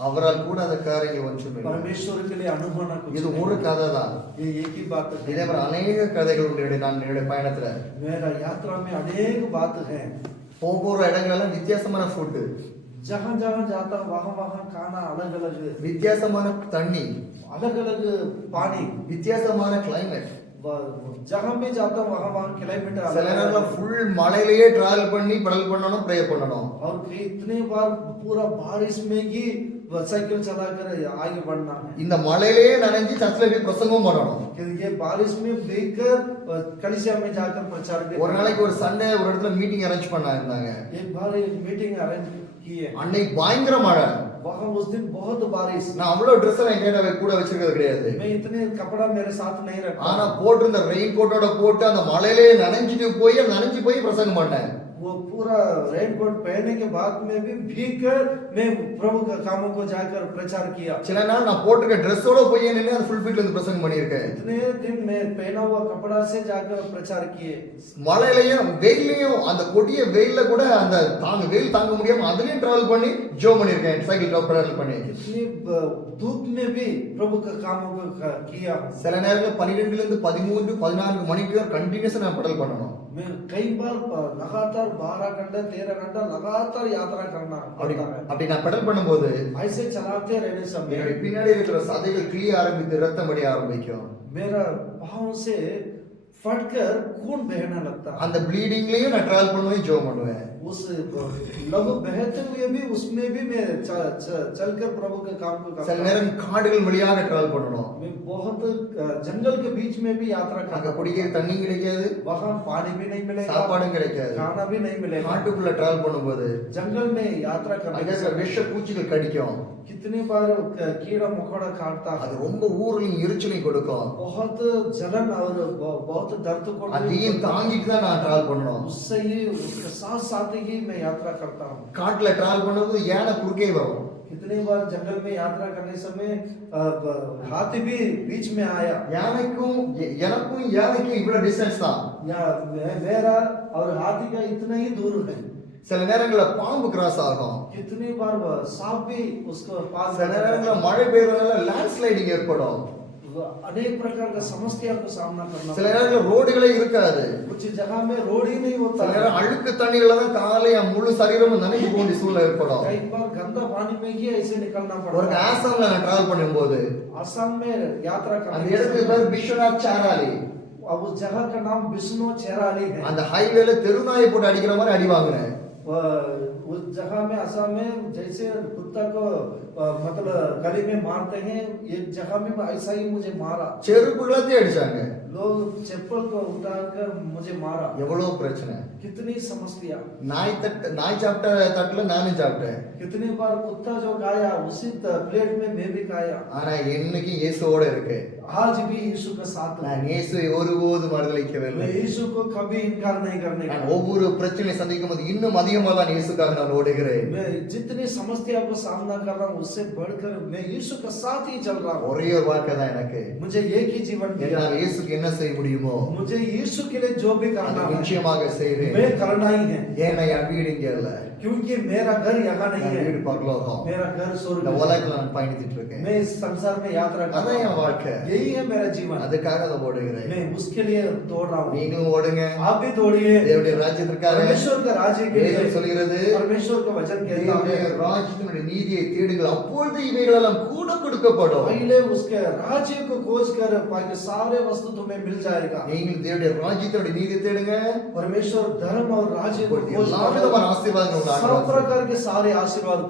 அவரால் கூட அந்த காரியங்கள் ஒன்றுமே இல்லை. परमेश्वर के लिए अनुभव ना कुछ இது नहीं। ஒரு கதை தான். ये एक ही बात है। இதே மாதிரி அநேக கதைகள் உண்டு நான் என்னுடைய பயணத்துல. मेरा यात्रा में अनेक बात है। ஒவ்வொரு இடங்களெல்லாம் வித்தியாசமான ஃபுட், जहाँ जहाँ जाता वहाँ वहाँ खाना अलग अलग, வித்தியாசமான தண்ணி, अलग अलग पानी, வித்தியாசமான கிளைமேட். जहाँ भी जाता वहाँ वहाँ क्लाइमेट சில நேரங்கள்ல ஃபுல் மலையிலேயே டிராவல் பண்ணி படல் பண்ணணும், ப்ரே பண்ணணும். और इतने बार पूरा बारिश में ही साइकिल चलाकर आगे बढ़ना है। இந்த மலையிலேயே நனைஞ்சு சர்ச்சில் போய் பிரசங்கம் பண்ணணும். ये बारिश में भीगकर कलीसिया में जाकर प्रचार भी ஒரு நாளைக்கு ஒரு சண்டே ஒரு இடத்துல மீட்டிங் அரேஞ்ச் பண்ண இருந்தாங்க. एक बार एक मीटिंग अरेंज की है। அன்னைக்கு பயங்கர மழை. वहाँ उस दिन बहुत बारिश। நான் அவ்வளவு ட்ரெஸ் எல்லாம் என்கிட்ட கூட வச்சிருக்கிறது கிடையாது. मैं इतने कपड़ा मेरे साथ नहीं रखा। ஆனா போட்டிருந்த ரெயின் கோட்டோட போட்டு அந்த மலையிலேயே நனைஞ்சிட்டு போய் நனைஞ்சு போய் பிரசங்கம் பண்ணேன். वो पूरा रेन कोट पहनने के बाद में भी भीगकर मैं प्रभु के कामों को जाकर प्रचार किया। சில நாள் நான் போட்டிருக்க ட்ரெஸ்ஸோட போய் நின்று அந்த ஃபுல் ஃபீட்ல இருந்து பிரசங்கம் பண்ணியிருக்கேன். इतने दिन मैं पहना हुआ कपड़ा से जाकर प्रचार किए। மலையிலையும் வெயிலையும் அந்த கொடிய வெயில்ல கூட அந்த வெயில் தாங்க முடியாம அதுலயும் டிராவல் பண்ணி ஜோ பண்ணியிருக்கேன், சைக்கிள் டிராவல் பண்ணி. इतनी धूप में भी प्रभु के कामों को किया। சில நேரங்களில் 12 இருந்து 13 14 மணிக்கு கண்டினியூஸா நான் பெடல் பண்ணணும். मैं कई बार लगातार 12 घंटा 13 घंटा लगातार यात्रा करना पड़ता है। அப்படி நான் பெடல் பண்ணும்போது ऐसे चलाते रहने समय என்னுடைய பின்னாடி இருக்கிற சதைகள் கிளிய ஆரம்பித்து ரத்தம் வடிய ஆரம்பிக்கும். मेरा पांव से फटकर खून बहने लगता है। அந்த ப்ளீடிங்லயும் நான் டிராவல் பண்ணுவேன், ஜோ பண்ணுவேன். उस लहू बहते हुए भी उसमें भी मैं चलकर प्रभु के काम को சில करता हूं। நேரம் காடுகள் வழியாக டிராவல் பண்ணணும். मैं बहुत जंगल के बीच में भी यात्रा அங்க करता हूं। குடிக்க தண்ணி கிடைக்காது, वहां पानी भी नहीं मिलेगा, சாப்பாடும் கிடைக்காது. खाना भी नहीं मिलेगा। காட்டுக்குள்ள டிராவல் பண்ணும்போது जंगल में यात्रा करने அங்க के இருக்கிற समय விஷ பூச்சிகள் கடிக்கும். कितनी बार कीड़ा मकोड़ा काटता அது है, ரொம்ப ஊர்லயும் எரிச்சலையும் கொடுக்கும். बहुत जलन और बहुत दर्द को அதையும் தாங்கிட்டு தான் நான் டிராவல் பண்ணணும். उससे ही उसके साथ साथ ही मैं यात्रा करता हूँ। காட்டுல டிராவல் பண்ணும்போது யானை குறுக்கே வரும். कितनी बार जंगल में यात्रा करने समय हाथी भी बीच में आया। யானைக்கும் எனக்கும் யானைக்கும் இவ்வளவு டிஸ்டன்ஸ் தான். या मेरा और हाथी का इतना ही दूर है। சில நேரங்கள்ல பாம்பு கிராஸ் ஆகும். कितनी बार सांप भी उसको पास சில நேரங்கள்ல மழை பெய்யறதுனால லேண்ட் ஸ்லைடிங் ஏற்படும். अनेक प्रकार का समस्या को सामना करना। சில நேரங்கள்ல ரோடுகளே இருக்காது. कुछ जगह में रोड ही नहीं होता சில है। நேரம் அழுக்கு தண்ணிகள தான் காலை முழு சரீரமும் நனைஞ்சு போக வேண்டிய சூழ்நிலை ஏற்படும். कई बार गंदा पानी में ही ऐसे निकलना ஒரு पड़ता है। ஆசாம்ல நான் டிராவல் பண்ணும்போது असम में यात्रा அந்த करने இடத்துக்கு பேர் விஸ்வநாத் சாராலி. अब उस जगह का नाम विष्णु चेराली है। அந்த ஹைவேல தெருநாயை போட்டு அடிக்கிற மாதிரி அடி வாங்குனேன். उस जगह में असम में जैसे कुत्ता को मतलब गली में मारते हैं, एक जगह में ऐसा ही मुझे मारा। செருப்பு எல்லாத்தையும் அடிச்சாங்க. लोग चप्पल को उठाकर मुझे मारा। எவ்வளவு பிரச்சனை. कितनी समस्या, நாய் சாப்பிட்ட தட்டுல நானும் சாப்பிட்டேன். कितनी बार कुत्ता जो खाया उसी प्लेट में मैं भी खाया। ஆனா என்னைக்கு இயேசுவோட இருக்கு. आज भी यीशु के साथ हूं। நான் இயேசுவை ஒருபோதும் मैं மறுதலிக்கவில்லை. यीशु को कभी इनकार नहीं करने நான் का। ஒவ்வொரு பிரச்சனையை சந்திக்கும் போது இன்னும் அதிகமா தான் இயேசுக்காக நான் ஓடுகிறேன். मैं जितनी समस्या को सामना कर रहा हूँ उससे बढ़कर मैं यीशु के साथ ही चल रहा हूँ। ஒரே ஒரு வார்த்தை தான் எனக்கு. मुझे एक ही जीवन दिया, என்னால் இயேசுக்கு என்ன செய்ய முடியுமோ मुझे यीशु के लिए जो भी करना அதை है நிச்சயமாக செய்வேன். मैं करना ही है, ஏன்னா என் வீடு இங்க இல்ல. क्योंकि मेरा घर यहाँ नहीं என் है, வீடு பரலோகம். मेरा घर स्वर्ग இந்த है। உலகத்துல நான் பயணிச்சிட்டு இருக்கேன். मैं इस संसार में यात्रा कर அதான் रहा என் हूँ, வாழ்க்கை. यही है मेरा जीवन। அதுக்காக தான் ஓடுகிறேன். मैं उसके लिए दौड़ रहा हूँ, நீங்களும் ஓடுங்க. आप भी दौड़िए। தேவனுடைய ராஜ்யத்திற்காக. परमेश्वर का राज्य के लिए வேதம் சொல்கிறது परमेश्वर का वचन कहता தேவனுடைய है ராஜ்யத்தினுடைய நீதியை தேடுங்கள், அப்பொழுது இவைகளெல்லாம் கூட கொடுக்கப்படும். पहले उसके राज्य को खोज कर बाकी सारे वस्तु तुम्हें मिल जाएगा। நீங்கள் தேவனுடைய ராஜ்யத்தினுடைய நீதியை தேடுங்க, परमेश्वर धर्म और राज्य को அப்பொழுது खोज எல்லா कर விதமான ஆசீர்வாதங்கள் सब உங்களுக்கு प्रकार के सारे आशीर्वाद